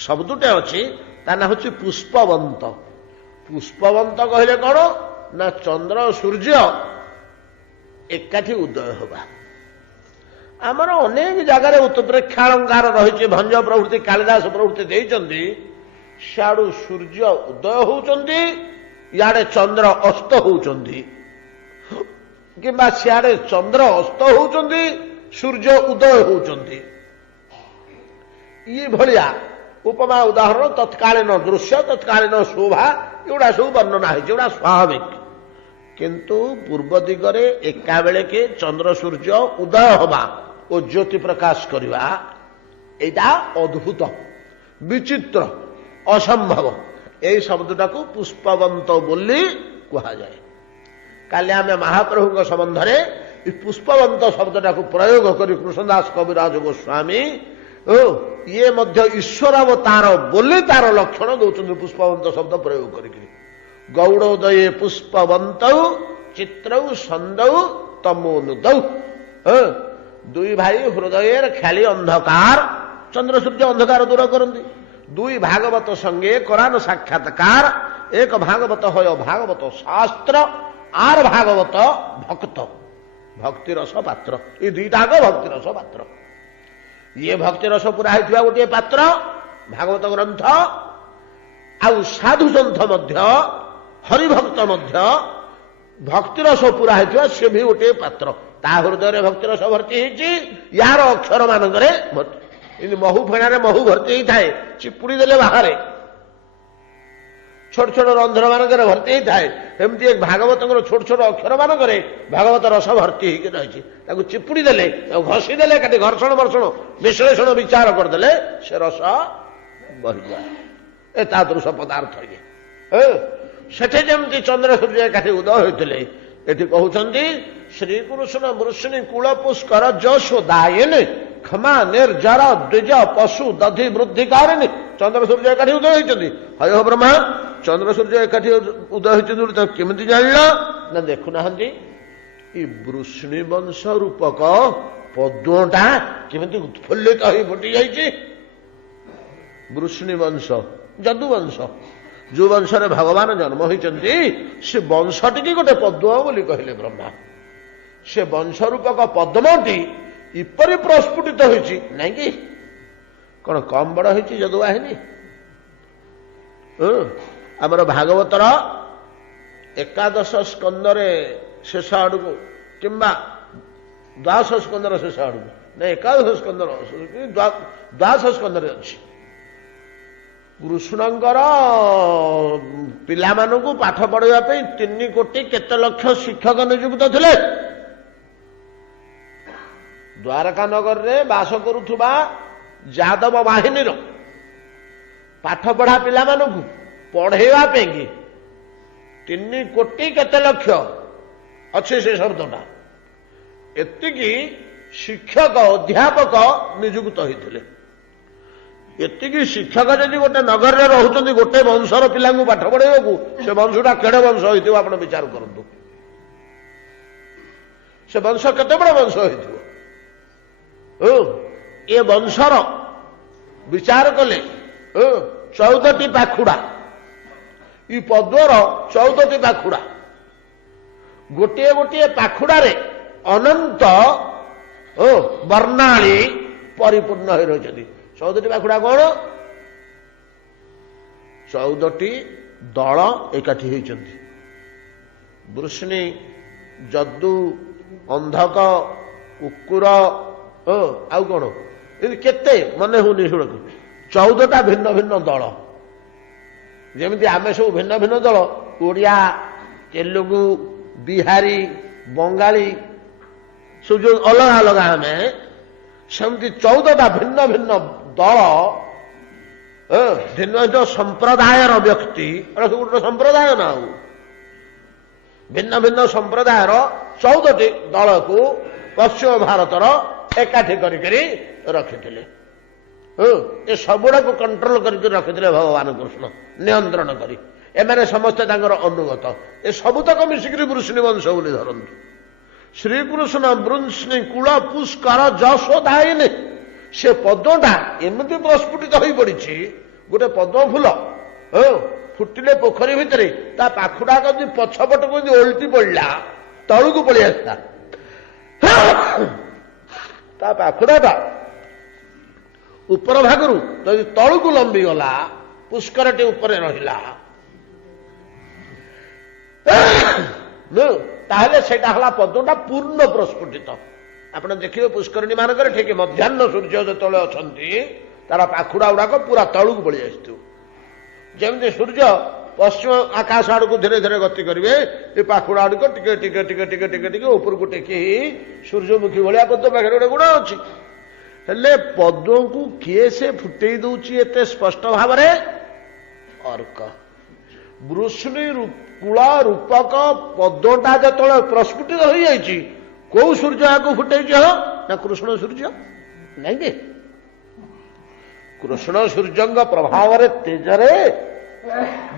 ଶବ୍ଦଟେ ଅଛି, ତା ନାଁ ହଉଛି ପୁଷ୍ପବନ୍ତ। ପୁଷ୍ପବନ୍ତ କହିଲେ କଣ ନା ଚନ୍ଦ୍ର ସୂର୍ଯ୍ୟ ଏକାଠି ଉଦୟ ହେବା। ଆମର ଅନେକ ଜାଗାରେ ଉତ୍ପ୍ରେକ୍ଷାଳଙ୍କାର ରହିଛି, ଭଞ୍ଜ ପ୍ରଭୃତି କାଳିଦାସ ପ୍ରଭୃତି ଦେଇଛନ୍ତି। ସିଆଡୁ ସୂର୍ଯ୍ୟ ଉଦୟ ହଉଛନ୍ତି, ଇଆଡେ ଚନ୍ଦ୍ର ଅସ୍ତ ହଉଛନ୍ତି, କିମ୍ବା ସିଆଡେ ଚନ୍ଦ୍ର ଅସ୍ତ ହଉଛନ୍ତି ସୂର୍ଯ୍ୟ ଉଦୟ ହଉଛନ୍ତି। ଇଏ ଭଳିଆ ଉପମା ଉଦାହରଣ, ତତ୍କାଳୀନ ଦୃଶ୍ୟ, ତତ୍କାଳୀନ ଶୋଭା, ଏଗୁଡା ସବୁ ବର୍ଣ୍ଣନା ହେଇଛି। ଏଗୁଡା ସ୍ୱାଭାବିକ। କିନ୍ତୁ ପୂର୍ବ ଦିଗରେ ଏକା ବେଳକେ ଚନ୍ଦ୍ର ସୂର୍ଯ୍ୟ ଉଦୟ ହବା ଓ ଜ୍ୟୋତି ପ୍ରକାଶ କରିବା, ଏଇଟା ଅଦ୍ଭୁତ, ବିଚିତ୍ର, ଅସମ୍ଭବ। ଏଇ ଶବ୍ଦଟାକୁ ପୁଷ୍ପବନ୍ତ ବୋଲି କୁହାଯାଏ। କାଲି ଆମେ ମହାପ୍ରଭୁଙ୍କ ସମ୍ବନ୍ଧରେ ଏ ପୁଷ୍ପବନ୍ତ ଶବ୍ଦଟାକୁ ପ୍ରୟୋଗ କରି କୃଷ୍ଣଦାସ କବିରାଜ ଗୋସ୍ୱାମୀ ଇଏ ମଧ୍ୟ ଈଶ୍ୱର ଅବତାର ବୋଲି ତାର ଲକ୍ଷଣ ଦଉଛନ୍ତି ପୁଷ୍ପବନ୍ତ ଶବ୍ଦ ପ୍ରୟୋଗ କରିକି। ଗୌଡ଼ୋଦୟେ ପୁଷ୍ପବନ୍ତ ଚିତ୍ରଉ ସନ୍ଦଉ ତମୋନୁଦଉ। ଦୁଇ ଭାଇ ହୃଦୟରେ ଖେଳି ଅନ୍ଧକାର, ଚନ୍ଦ୍ର ସୂର୍ଯ୍ୟ ଅନ୍ଧକାର ଦୂର କରନ୍ତି। ଦୁଇ ଭାଗବତ ସଙ୍ଗେ କୋରାନ ସାକ୍ଷାତକାର एक भागवत हय भागवत शास्त्र आर भागवत भक्त भक्ति रस पात्र ये दुईटाक भक्ति रस पात्र ये भक्ति रस पूरा होता गोटे पात्र भागवत ग्रंथ आउ साधु सन्थ मध्य हरिभक्त मध्य भक्ति रस पूरा होता सी भी गोटे पात्र ता हृदय भक्ति रस भर्ती होती यार अक्षर मानक महू फेणारे महू भर्ती होता है चिपुड़ी देले बाहर छोट छोट रंध्र मानक भर्ती होता है एमती एक भागवत छोट छोट अक्षर मानक भागवत रस भर्ती होकर रही चिपुड़ी देले घसी देले कभी घर्षण वर्षण विश्लेषण विचार करदे से रस बही जाए ए तादृश पदार्थ ये सेठे जमती चंद्र सूर्य एकाठी उदय होते एटी कहते श्रीकृष्ण वृष्णि कुल पुष्कर जशोदायन क्षमा निर्जर द्विज पशु दधि वृद्धि कारिणी चंद्र सूर्य एकाठी उदय होती हय ब्रह्मा चंद्र सूर्य एकाठी उदय होती केमी जान ना देखुना वृष्णि वंश रूपक पद्मटा केमी उत्फुल्लित हो फुटी जाइए वृष्णि वंश जदु वंश जो वंश भगवान जन्म होती से वंशटी गोटे पद्म बोली कहले ब्रह्मा से वंश रूपक पद्मटी इपरि प्रस्फुटित होती नहीं कि कौन कम बड़ होती जदुवाहिनी आमर भागवतर एकादश स्कंदरे शेष आड़क कि द्वादश स्कंदर शेष आड़क ना एकादश स्कंदर द्वादश स्कंदर अच्छी कृष्णंकर पिलामानंकु पाठ पढ़ाइबा पे 3 कोटी केते लक्ष शिक्षक नियुक्त थिले द्वारका नगर रे बास करुथुबा यादव बाहिनी रो पाठ पढ़ा पिलामानंकु पढ़ाइबा पे 3 कोटी केते लक्ष अच्छे से शब्दटा एतिकी शिक्षक अध्यापक नियुक्त होइथिले एतिकी शिक्षक जदि गोटे नगर में रोचते गोटे वंशर पिला पाठ पढ़ाइबा से वंशटा केड़े वंश होइथिबो आपण विचार करंतु से वंश केते बड़ वंश होइथिबो ए वंशर विचार कले 14टी पाखुड़ा ई पद्मर 14टी पाखुड़ा गोटे गोटे पाखुड़ारे अनंत वर्णाली परिपूर्ण हो रही 14टी पाखुड़ा कौन 14टी दल एकाठी होती वृष्णि जदु अंधक कुकुर आउ कौन केते मन होनी शुणक 14टा भिन्न भिन्न दल जमी आम सब भिन्न भिन्न दल ओडिया तेलुगु बिहारी बंगाली सब जो अलग अलग आम सेमती 14टा भिन्न भिन्न दल भिन्न भिन्न संप्रदायर व्यक्ति गोटे संप्रदाय ना भिन्न भिन्न संप्रदायर 14टी दल को पश्चिम भारतर एकाठी रखिले ये सबुड़ा को कंट्रोल करके रखिले भगवान कृष्ण नियंत्रण करी एमाने समस्ते अनुगत ए सबुतक मिसिक वृष्णि वंश बोली धरतु श्रीकृष्ण वृष्णि कुल पुष्कर जशोदायिनी से पद्मटा एमती प्रस्फुटित हो पड़ी गोटे पद्म फूल फुटिले पोखरी भितर ता पाखुड़ा कभी पछपट को ओल्टी पड़ा तलू को पलि आसता ता पाखुड़ा उपर भागरू जदि तलू को लंबी गला पुष्करटी उपर रहिला ताहले सेटा हला पद्मटा पूर्ण प्रस्फुटित आप देखिए पुष्करणी मानक ठीक मध्याह्न सूर्य जो अच्छा तार पाखुड़ा गुड़ाक पूरा तलू को पलि जमी सूर्य पश्चिम आकाश आड़ को धीरे धीरे गति करेंगे ये पाखुड़ा आड़ टिके टिके टिके टिके टिके टिके ऊपर को टेकी सूर्यमुखी भाया पद्म पाखे गोटे गुण अच्छी हेले पद्म को किए से फुटई दौची एत स्पष्ट भाव अर्क वृष्णि कूल रूपक पद्मटा जो प्रस्फुटित हो जाए कौ सूर्य को फुटई ना कृष्ण सूर्य नहीं कि कृष्ण सूर्य प्रभाव तेजरे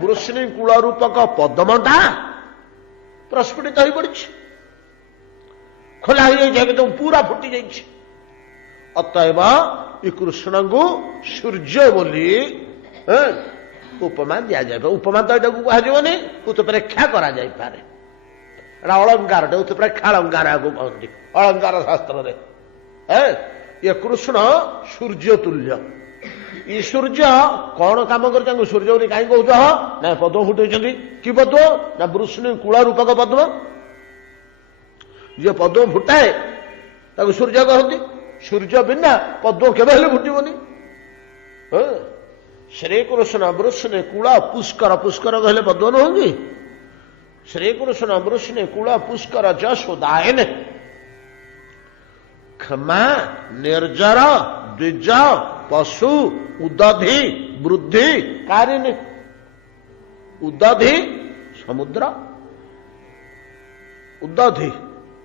वृष्णि कूल रूपक पद्मटा प्रस्फुटित हो पड़ी खोला हो जाए तो पूरा फुटी जाइए अतएव ये कृष्ण को सूर्य बोली ଉପମା ଦିଆଯାଇପାରେ। ଉପମା ତ ଏଟାକୁ କୁହାଯିବନି, ଉତ୍ପ୍ରେକ୍ଷା କରାଯାଇପାରେ। ଏଟା ଅଳଙ୍କାରଟେ, ଉତ୍ପ୍ରେକ୍ଷା ଅଳଙ୍କାର ଆକୁ କହନ୍ତି ଅଳଙ୍କାର ଶାସ୍ତ୍ରରେ। ଇଏ କୃଷ୍ଣ ସୂର୍ଯ୍ୟ ତୁଲ୍ୟ। ଇ ସୂର୍ଯ୍ୟ କଣ କାମ କରି ତାଙ୍କୁ ସୂର୍ଯ୍ୟ ବୋଲି କାହିଁ କହୁଛ? ନା ପଦ୍ମ ଫୁଟେଇଛନ୍ତି। କି ପଦ୍ମ? ନା ବୃଷ୍ଣି କୂଳ ରୂପକ ପଦ୍ମ। ଯିଏ ପଦ୍ମ ଫୁଟାଏ ତାକୁ ସୂର୍ଯ୍ୟ କହନ୍ତି। ସୂର୍ଯ୍ୟ ବିନା ପଦ୍ମ କେବେ ହେଲେ ଫୁଟିବନି। ଶ୍ରୀକୃଷ୍ଣ ବୃଷ୍ଣି କୂଳ ପୁଷ୍କର, ପୁଷ୍କର କହିଲେ ପଦ୍ମ ନୁହଁ କି? ଶ୍ରୀକୃଷ୍ଣ ବୃଷ୍ଣି କୂଳ ପୁଷ୍କର ଯଶୋଦାୟନେ କ୍ଷମା ନିର୍ଜର ଦ୍ୱିଜ ପଶୁ ଉଦଧି ବୃଦ୍ଧି କାରିଣୀ। ଉଦଧି ସମୁଦ୍ର, ଉଦଧି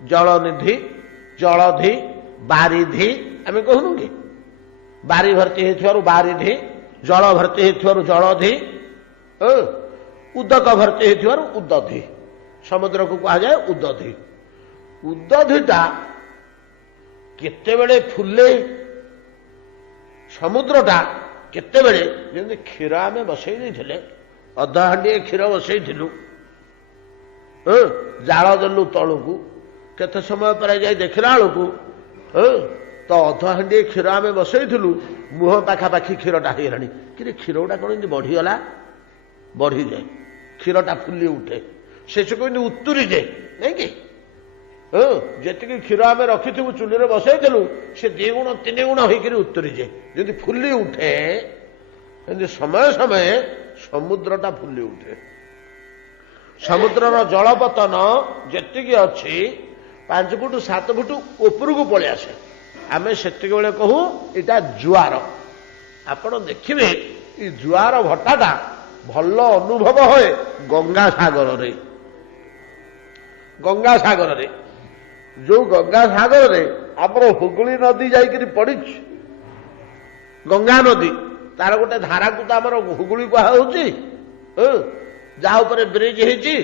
ଜଳନିଧି, ଜଳଧି ବାରିଧି ଆମେ କହୁନୁ କି? ବାରି ଭର୍ତ୍ତି ହେଇଥିବାରୁ ବାରିଧି, ଜଳ ଭର୍ତ୍ତି ହେଇଥିବାରୁ ଜଳଧି, ଉଦକ ଭର୍ତ୍ତି ହେଇଥିବାରୁ ଉଦଧି। ସମୁଦ୍ରକୁ କୁହାଯାଏ ଉଦଧି। ଉଦଧିଟା କେତେବେଳେ ଫୁଲେ, ସମୁଦ୍ରଟା କେତେବେଳେ, ଯେମିତି କ୍ଷୀର ଆମେ ବସେଇ ଦେଇଥିଲେ, ଅଧ ହାଣ୍ଡିଏ କ୍ଷୀର ବସେଇଥିଲୁ, ଜାଳ ଦେଲୁ ତଳକୁ, କେତେ ସମୟ ପରେ ଯାଇ ଦେଖିଲା ବେଳକୁ ତ ଅଧ ହାଣ୍ଡିଏ କ୍ଷୀର ଆମେ ବସେଇଥିଲୁ, ମୁହଁ ପାଖାପାଖି କ୍ଷୀରଟା ହେଇଗଲାଣି। କିନ୍ତୁ କ୍ଷୀର ଗୁଡ଼ା କଣ ଏମିତି ବଢିଗଲା? ବଢିଯାଏ, କ୍ଷୀରଟା ଫୁଲି ଉଠେ, ଶେଷକୁ ଏମିତି ଉତ୍ତୁରିଯାଏ, ନାଇଁ କି? ଯେତିକି କ୍ଷୀର ଆମେ ରଖିଥିବୁ ଚୁଲିରେ ବସେଇଥିଲୁ, ସେ 2 ଗୁଣ 3 ଗୁଣ ହେଇକରି ଉତ୍ତୁରିଯାଏ, ଯେମିତି ଫୁଲି ଉଠେ। ଏମିତି ସମୟ ସମୟ ସମୁଦ୍ରଟା ଫୁଲି ଉଠେ। ସମୁଦ୍ରର ଜଳପତନ ଯେତିକି ଅଛି 5 ଫୁଟ 7 ଫୁଟ ଉପରକୁ ପଳେଇ ଆସେ। ଆମେ ସେତିକି ବେଳେ କହୁ ଏଇଟା ଜୁଆର। ଆପଣ ଦେଖିବେ ଏ ଜୁଆର ଭଟ୍ଟାଟା ଭଲ ଅନୁଭବ ହୁଏ ଗଙ୍ଗାସାଗରରେ। ଗଙ୍ଗାସାଗରରେ, ଯୋଉ ଗଙ୍ଗାସାଗରରେ ଆମର ହୁଗୁଳି ନଦୀ ଯାଇକରି ପଡିଛି, ଗଙ୍ଗା ନଦୀ, ତାର ଗୋଟେ ଧାରାକୁ ତ ଆମର ହୁଗୁଳି କୁହାଯାଉଛି, ଯାହା ଉପରେ ବ୍ରିଜ ହେଇଛି,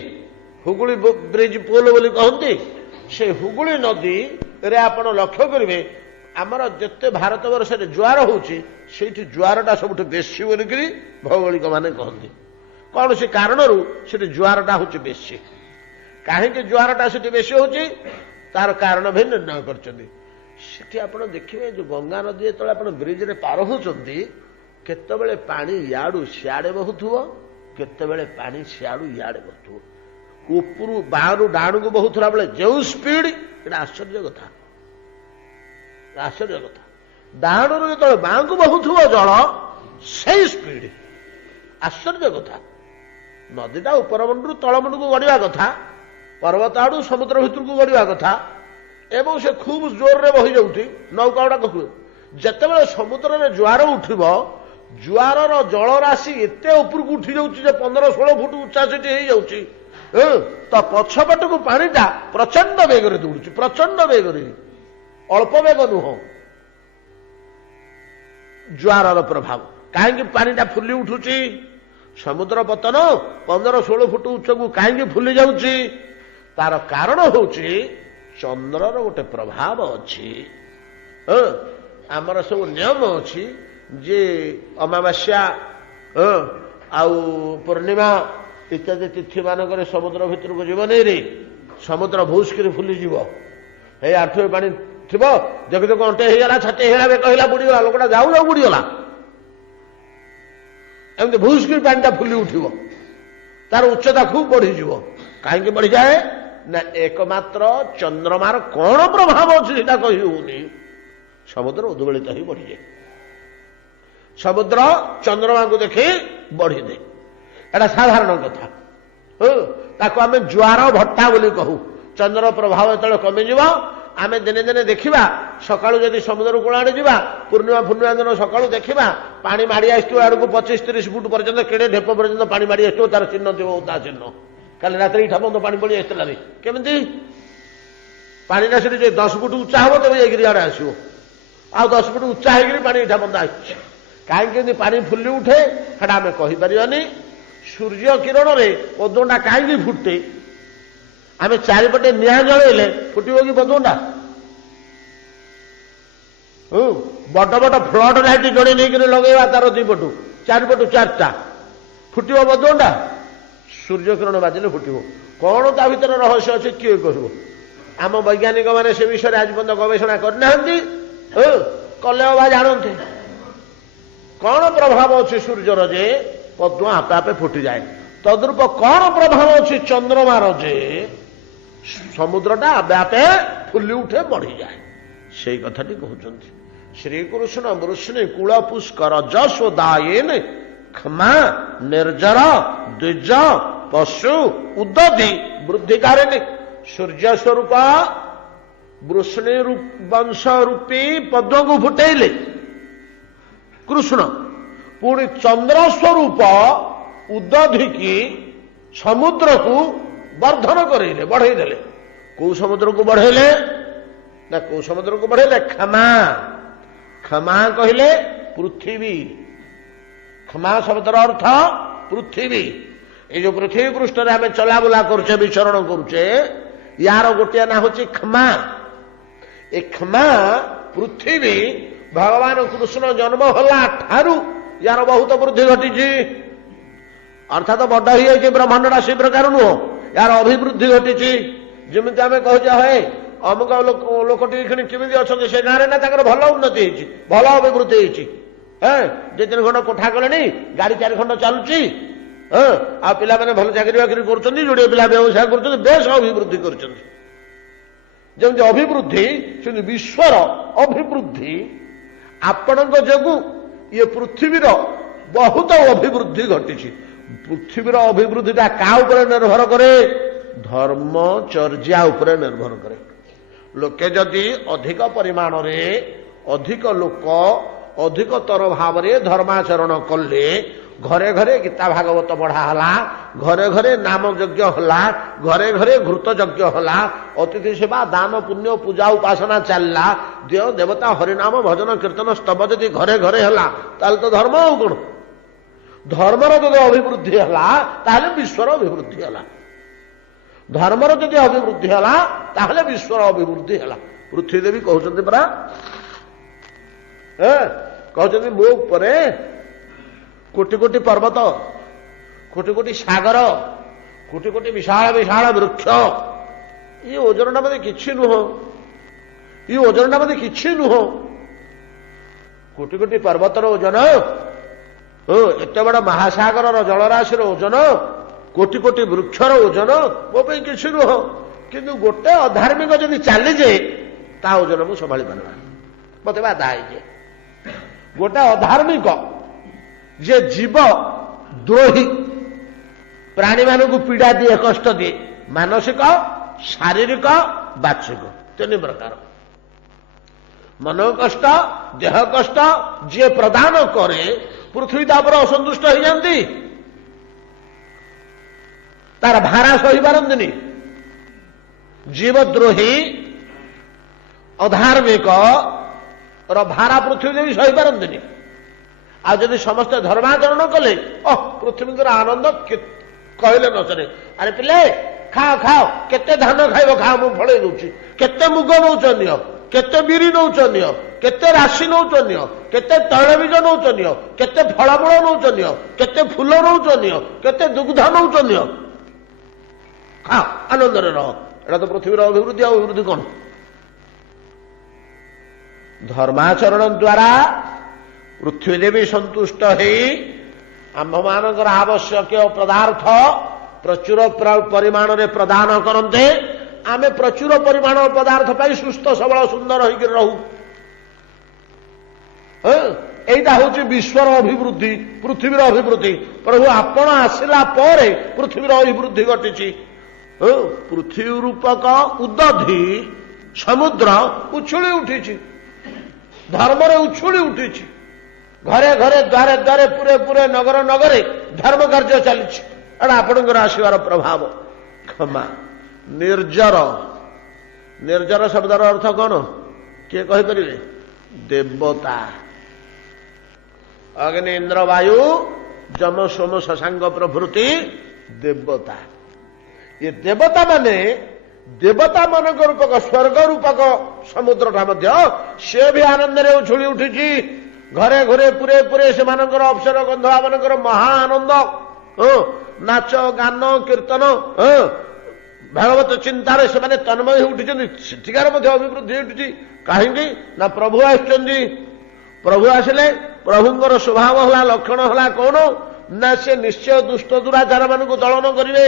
ହୁଗୁଳି ବ୍ରିଜ ପୋଲ ବୋଲି କହନ୍ତି। ସେ ହୁଗୁଳି ନଦୀରେ ଆପଣ ଲକ୍ଷ୍ୟ କରିବେ, ଆମର ଯେତେ ଭାରତବର୍ଷରେ ଜୁଆର ହଉଛି, ସେଇଠି ଜୁଆରଟା ସବୁଠୁ ବେଶୀ ବୋଲିକିରି ଭୌଗୋଳିକ ମାନେ କହନ୍ତି। କୌଣସି କାରଣରୁ ସେଠି ଜୁଆରଟା ହଉଛି ବେଶୀ। କାହିଁକି ଜୁଆରଟା ସେଠି ବେଶୀ ହଉଛି, ତାର କାରଣ ବି ନିର୍ଣ୍ଣୟ କରିଛନ୍ତି। ସେଠି ଆପଣ ଦେଖିବେ, ଯୋଉ ଗଙ୍ଗା ନଦୀ ଯେତେବେଳେ ଆପଣ ବ୍ରିଜରେ ପାର ହଉଛନ୍ତି, କେତେବେଳେ ପାଣି ଇଆଡୁ ସିଆଡେ ବହୁଥିବ, କେତେବେଳେ ପାଣି ସିଆଡୁ ଇଆଡେ ବହୁଥିବ। ଉପରୁ ବାଁରୁ ଡାଣକୁ ବହୁଥିଲା ବେଳେ ଯେଉଁ ସ୍ପିଡ, ଏଟା ଆଶ୍ଚର୍ଯ୍ୟ କଥା, ଆଶ୍ଚର୍ଯ୍ୟ କଥା। ଡାହାଣରୁ ଯେତେବେଳେ ବାଁକୁ ବହୁଥିବ ଜଳ, ସେଇ ସ୍ପିଡ, ଆଶ୍ଚର୍ଯ୍ୟ କଥା। ନଦୀଟା ଉପର ମୁଣ୍ଡରୁ ତଳ ମୁଣ୍ଡକୁ ଗଡିବା କଥା, ପର୍ବତ ଆଡୁ ସମୁଦ୍ର ଭିତରକୁ ଗଡିବା କଥା, ଏବଂ ସେ ଖୁବ ଜୋରରେ ବହି ଯାଉଛି। ନୌକା ଗୁଡାକ ଯେତେବେଳେ ସମୁଦ୍ରରେ ଜୁଆର ଉଠିବ, ଜୁଆରର ଜଳରାଶି ଏତେ ଉପରକୁ ଉଠି ଯାଉଛି ଯେ 15-16 ଫୁଟ ଉଚ୍ଚା ସେଠି ହେଇଯାଉଛି, ତ ପଛପଟକୁ ପାଣିଟା ପ୍ରଚଣ୍ଡ ବେଗରେ ଦୌଡୁଛି, ପ୍ରଚଣ୍ଡ ବେଗରେ, ଅଳ୍ପ ବେଗ ନୁହଁ। ଜୁଆରର ପ୍ରଭାବ। କାହିଁକି ପାଣିଟା ଫୁଲି ଉଠୁଛି? ସମୁଦ୍ର ପତନ 15-16 ଫୁଟ ଉଚ୍ଚକୁ କାହିଁକି ଫୁଲି ଯାଉଛି? ତାର କାରଣ ହଉଛି ଚନ୍ଦ୍ରର ଗୋଟେ ପ୍ରଭାବ ଅଛି। ଆମର ସବୁ ନିୟମ ଅଛି ଯେ ଅମାବାସ୍ୟା ଆଉ ପୂର୍ଣ୍ଣିମା ଇତ୍ୟାଦି ତିଥି ମାନଙ୍କରେ ସମୁଦ୍ର ଭିତରକୁ ଯିବନି ରେ, ସମୁଦ୍ର ଭୁସ୍କିରି ଫୁଲିଯିବ। ଏଇ ଆଣ୍ଠୁଏ ପାଣି ଥିବ, ଦେଖୁ ଦେଖୁ ଅଣ୍ଟେ ହେଇଗଲା, ଛାତି ହେଇଗଲା, ବେକ ହେଇଗଲା, ବୁଡିଗଲା, ଲୋକଟା ଯାଉ ଯାଉ ବୁଡିଗଲା। ଏମିତି ଭୁସ୍କିରି ପାଣିଟା ଫୁଲି ଉଠିବ, ତାର ଉଚ୍ଚତା ଖୁବ ବଢିଯିବ। କାହିଁକି ବଢିଯାଏ? ନା ଏକମାତ୍ର ଚନ୍ଦ୍ରମାର କଣ ପ୍ରଭାବ ଅଛି ସେଟା କହି ହଉନି, ସମୁଦ୍ର ଉଦ୍ବେଳିତ ହେଇ ବଢିଯାଏ। ସମୁଦ୍ର ଚନ୍ଦ୍ରମାକୁ ଦେଖି ବଢିଯାଏ, ଏଟା ସାଧାରଣ କଥା। ତାକୁ ଆମେ ଜୁଆର ଭଟ୍ଟା ବୋଲି କହୁ। ଚନ୍ଦ୍ର ପ୍ରଭାବ ଯେତେବେଳେ କମିଯିବ, ଆମେ ଦିନେ ଦିନେ ଦେଖିବା, ସକାଳୁ ଯଦି ସମୁଦ୍ର କୂଳ ଆଡେ ଯିବା, ପୂର୍ଣ୍ଣିମା ଦିନ ସକାଳୁ ଦେଖିବା, ପାଣି ମାଡି ଆସିଥିବ ଆଡକୁ 25-30 ଫୁଟ ପର୍ଯ୍ୟନ୍ତ, କେଡେ ଢେପ ପର୍ଯ୍ୟନ୍ତ ପାଣି ମାଡି ଆସିଥିବ, ତାର ଚିହ୍ନ ଥିବ, ଓଦା ଚିହ୍ନ। କାଲି ରାତିରେ ଏଇଠା ପର୍ଯ୍ୟନ୍ତ ପାଣି ପଳି ଆସିଥିଲା। କେମିତି? ପାଣିଟା ସେଠି ଯେ 10 ଫୁଟ ଉଚ୍ଚା ହବ, ତେବେ ଯାଇକିରି ଆଡେ ଆସିବ, ଆଉ 10 ଫୁଟ ଉଚ୍ଚା ହେଇକିରି ପାଣି ଏଇଠା ପର୍ଯ୍ୟନ୍ତ ଆସିଛି। କାହିଁକି ଏମିତି ପାଣି ଫୁଲି ଉଠେ ସେଟା ଆମେ କହିପାରିବାନି। ସୂର୍ଯ୍ୟ କିରଣରେ ପଦ୍ମଟା କାହିଁକି ଫୁଟେ? ଆମେ ଚାରିପଟେ ନିଆଁ ଜଳେଇଲେ ଫୁଟିବ କି ପଦ୍ମଟା? ବଡ ବଡ ଫ୍ଲଡ ଲାଇଟ୍ ଯୋଡେ ନେଇକରି ଲଗେଇବା ତାର 2 ପଟୁ 4 ପଟୁ 4ଟା, ଫୁଟିବ ବଦଣ୍ଡା ସୂର୍ଯ୍ୟ କିରଣ ବାଜିଲେ ଫୁଟିବ। କଣ ତା ଭିତରେ ରହସ୍ୟ ଅଛି କିଏ କହିବ? ଆମ ବୈଜ୍ଞାନିକ ମାନେ ସେ ବିଷୟରେ ଆଜି ପର୍ଯ୍ୟନ୍ତ ଗବେଷଣା କରିନାହାନ୍ତି। କଲେ ଅବା ଜାଣନ୍ତେ କଣ ପ୍ରଭାବ ଅଛି ସୂର୍ଯ୍ୟର ଯେ ପଦ୍ମ ଆପେ ଆପେ ଫୁଟିଯାଏ। ତଦ୍ରୂପ କଣ ପ୍ରଭାବ ଅଛି ଚନ୍ଦ୍ରମାର ଯେ ସମୁଦ୍ରଟା ଆପେ ଆପେ ଫୁଲି ଉଠେ ବଢିଯାଏ। ସେଇ କଥାଟି କହୁଛନ୍ତି ଶ୍ରୀକୃଷ୍ଣ ବୃଷ୍ଣି କୂଳ ପୁଷ୍କର ଯଶୋଦାୟେନ କ୍ଷମା ନିର୍ଜର ଦ୍ୱିଜ ପଶୁ ଉଦଧି ବୃଦ୍ଧିକାରିଣୀ। ସୂର୍ଯ୍ୟ ସ୍ୱରୂପ ବୃଷ୍ଣି ବଂଶ ରୂପୀ ପଦ୍ମକୁ ଫୁଟେଇଲେ କୃଷ୍ଣ, ପୁଣି ଚନ୍ଦ୍ର ସ୍ୱରୂପ ଉଦଧିକି ସମୁଦ୍ରକୁ ବର୍ଦ୍ଧନ କରେଇଲେ, ବଢେଇ ଦେଲେ। କୋଉ ସମୁଦ୍ରକୁ ବଢେଇଲେ ନା କୋଉ ସମୁଦ୍ରକୁ ବଢେଇଲେ? କ୍ଷମା। କ୍ଷମା କହିଲେ ପୃଥିବୀ। କ୍ଷମା ଶବ୍ଦର ଅର୍ଥ ପୃଥିବୀ। এই যে পৃথিবী পৃষ্ঠରେ ଆମେ ଚଲାବୁଲା କରୁଛେ, ବିଚରଣ କରୁଛେ, ୟାର ଗୋଟିଏ ନାଁ ହଉଛି କ୍ଷମା। ଏ କ୍ଷମା ପୃଥିବୀ ଭଗବାନ କୃଷ୍ଣ ଜନ୍ମ ହେଲା ଠାରୁ ୟାର ବହୁତ ବୃଦ୍ଧି ଘଟିଛି। ଅର୍ଥାତ ବଡ ହେଇଯାଇଛି ବ୍ରହ୍ମାଣ୍ଡଟା, ସେ ପ୍ରକାର ନୁହଁ, ୟାର ଅଭିବୃଦ୍ଧି ଘଟିଛି। ଯେମିତି ଆମେ କହୁଛେ ହଏ ଅମୁକ ଲୋକଟି କେମିତି ଅଛନ୍ତି ସେ ଗାଁରେ, ନା ତାଙ୍କର ଭଲ ଉନ୍ନତି ହେଇଛି, ଭଲ ଅଭିବୃଦ୍ଧି ହେଇଛି। ଦି ତିନି ଖଣ୍ଡ କୋଠା କଲେଣି, ଗାଡି 4 ଖଣ୍ଡ ଚାଲୁଛି, ଆଉ ପିଲାମାନେ ଭଲ ଚାକିରି ବାକିରି କରୁଛନ୍ତି, ଯୋଡ଼ିଏ ପିଲା ବ୍ୟବସାୟ କରୁଛନ୍ତି, ବେଶ ଅଭିବୃଦ୍ଧି କରୁଛନ୍ତି। ଯେମିତି ଅଭିବୃଦ୍ଧି ସେମିତି ବିଶ୍ୱର ଅଭିବୃଦ୍ଧି ଆପଣଙ୍କ ଯୋଗୁଁ ଇଏ ପୃଥିବୀର ବହୁତ ଅଭିବୃଦ୍ଧି ଘଟିଛି। ପୃଥିବୀର ଅଭିବୃଦ୍ଧିଟା କାହା ଉପରେ ନିର୍ଭର କରେ? ଧର୍ମଚର୍ଯ୍ୟା ଉପରେ ନିର୍ଭର କରେ। ଲୋକେ ଯଦି ଅଧିକ ପରିମାଣରେ ଅଧିକ ଲୋକ ଅଧିକତର ଭାବରେ ଧର୍ମାଚରଣ କଲେ, ଘରେ ଘରେ ଗୀତା ଭାଗବତ ପଢା ହେଲା, ଘରେ ଘରେ ନାମ ଯଜ୍ଞ ହେଲା, ଘରେ ଘରେ ଘୃତ ଯଜ୍ଞ ହେଲା, ଅତିଥି ସେବା ଦାନ ପୁଣ୍ୟ ପୂଜା ଉପାସନା ଚାଲିଲା, ଦେହ ଦେବତା ହରିନାମ ଭଜନ କୀର୍ତ୍ତନ ସ୍ତବ ଯଦି ଘରେ ଘରେ ହେଲା, ତାହେଲେ ତ ଧର୍ମ ଆଉ କଣ? ଧର୍ମର ଯଦି ଅଭିବୃଦ୍ଧି ହେଲା ତାହେଲେ ବିଶ୍ୱର ଅଭିବୃଦ୍ଧି ହେଲା। ଧର୍ମର ଯଦି ଅଭିବୃଦ୍ଧି ହେଲା ତାହେଲେ ବିଶ୍ୱର ଅଭିବୃଦ୍ଧି ହେଲା। ପୃଥ୍ୱୀ ଦେବୀ କହୁଛନ୍ତି ପରା, କହୁଛନ୍ତି ମୋ ଉପରେ କୋଟି କୋଟି ପର୍ବତ, କୋଟି କୋଟି ସାଗର, କୋଟି କୋଟି ବିଶାଳ ବିଶାଳ ବୃକ୍ଷ, ଇଏ ଓଜନଟା ବୋଧେ କିଛି ନୁହଁ, ଇଏ ଓଜନଟା ବୋଧେ କିଛି ନୁହଁ। କୋଟି କୋଟି ପର୍ବତର ଓଜନ, ଏତେ ବଡ ମହାସାଗରର ଜଳରାଶିର ଓଜନ, କୋଟି କୋଟି ବୃକ୍ଷର ଓଜନ ମୋ ପାଇଁ କିଛି ନୁହଁ। କିନ୍ତୁ ଗୋଟେ ଅଧାର୍ମିକ ଯଦି ଚାଲିଯାଏ ତା ଓଜନ ମୁଁ ସମ୍ଭାଳି ପାରିବା, ମତେ ବାଧା ହେଇଯାଏ। ଗୋଟେ ଅଧାର୍ମିକ ଯେ ଜୀବ ଦ୍ରୋହୀ, ପ୍ରାଣୀମାନଙ୍କୁ ପୀଡ଼ା ଦିଏ, କଷ୍ଟ ଦିଏ, ମାନସିକ ଶାରୀରିକ ବାଚିକ 3 ପ୍ରକାର। ମନ କଷ୍ଟ, ଦେହ କଷ୍ଟ ଯିଏ ପ୍ରଦାନ କରେ ପୃଥ୍ୱୀ ତାପରେ ଅସନ୍ତୁଷ୍ଟ ହେଇଯାନ୍ତି, ତାର ଭାରା ସହିପାରନ୍ତିନି। ଜୀବଦ୍ରୋହୀ ଅଧାର୍ମିକ ର ଭାରା ପୃଥ୍ୱୀ ଦେବୀ ସହିପାରନ୍ତିନି। ଆଉ ଯଦି ସମସ୍ତେ ଧର୍ମାଚରଣ କଲେ, ପୃଥିବୀଙ୍କର ଆନନ୍ଦ କହିଲେ ନ ସରେ। ଆରେ ପିଲେ ଖାଅ ଖାଅ, କେତେ ଧାନ ଖାଇବ ଖାଅ, ମୁଁ ଫଳେଇ ଦଉଛି, କେତେ ମୁଗ ନଉଛ ନିଅ, କେତେ ବିରି ନଉଛ ନିଅ, କେତେ ରାଶି ନଉଛ ନିଅ, କେତେ ତୈଳବୀଜ ନଉଛ ନିଅ, କେତେ ଫଳମୂଳ ନଉଛ ନିଅ, କେତେ ଫୁଲ ନଉଛ ନିଅ, କେତେ ଦୁଗ୍ଧ ନଉଛ ନିଅ, ଖାଅ ଆନନ୍ଦରେ ରହ। ଏଟା ତ ପୃଥିବୀର ଅଭିବୃଦ୍ଧି। ଆଉ ଅଭିବୃଦ୍ଧି କଣ? ଧର୍ମାଚରଣ ଦ୍ୱାରା ପୃଥ୍ୱୀ ଦେବୀ ସନ୍ତୁଷ୍ଟ ହେଇ ଆମ୍ଭମାନଙ୍କର ଆବଶ୍ୟକୀୟ ପଦାର୍ଥ ପ୍ରଚୁର ପରିମାଣରେ ପ୍ରଦାନ କରନ୍ତେ, ଆମେ ପ୍ରଚୁର ପରିମାଣ ପଦାର୍ଥ ପାଇ ସୁସ୍ଥ ସବଳ ସୁନ୍ଦର ହେଇକି ରହୁ। এইটা হচ্ছে বিশ্বর অভিবৃদ্ধি, পৃথিবীর অভিবৃদ্ধি। প্রভু আপন আসিলা পরে পৃথিবীর অভিবৃদ্ধি ঘটিছি। পৃথিবী রূপক উদধি সমুদ্র উছুলি উঠিছি, ধর্মরে উছুলি উঠিছি। ঘরে ঘরে দ্বারে দ্বারে পুরে পুরে নগর নগরে ধর্ম কার্য চালিছি। এটা আপনার আসবার প্রভাব। ক্ষমা ନିର୍ଜର, ନିର୍ଜର ଶବ୍ଦର ଅର୍ଥ କଣ କିଏ କହିପାରିବେ? ଦେବତା। ଅଗ୍ନି ଇନ୍ଦ୍ର ବାୟୁ ଯମ ସୋମ ଶଶାଙ୍କ ପ୍ରଭୃତି ଦେବତା। ଏ ଦେବତା ମାନେ, ଦେବତା ମାନଙ୍କ ରୂପକ ସ୍ୱର୍ଗ ରୂପକ ସମୁଦ୍ରଟା ମଧ୍ୟ ସେ ବି ଆନନ୍ଦରେ ଉଛୁଳି ଉଠିଛି। ଘରେ ଘରେ ପୁରେ ପୁରେ ସେମାନଙ୍କର ଅପସର ଗନ୍ଧ ମାନଙ୍କର ମହା ଆନନ୍ଦ। ନାଚ ଗାନ କୀର୍ତ୍ତନ ଭାଗବତ ଚିନ୍ତାରେ ସେମାନେ ତନ୍ମୟ ହୋଇ ଉଠିଛନ୍ତି। ସେଠିକାର ମଧ୍ୟ ଅଭିବୃଦ୍ଧି ଉଠିଛି। କାହିଁକି ନା ପ୍ରଭୁ ଆସିଛନ୍ତି। ପ୍ରଭୁ ଆସିଲେ ପ୍ରଭୁଙ୍କର ସ୍ୱଭାବ ହେଲା ଲକ୍ଷଣ ହେଲା କଣ ନା ସେ ନିଶ୍ଚୟ ଦୁଷ୍ଟ ଦୁରାଚାର ମାନଙ୍କୁ ଦଳନ କରିବେ।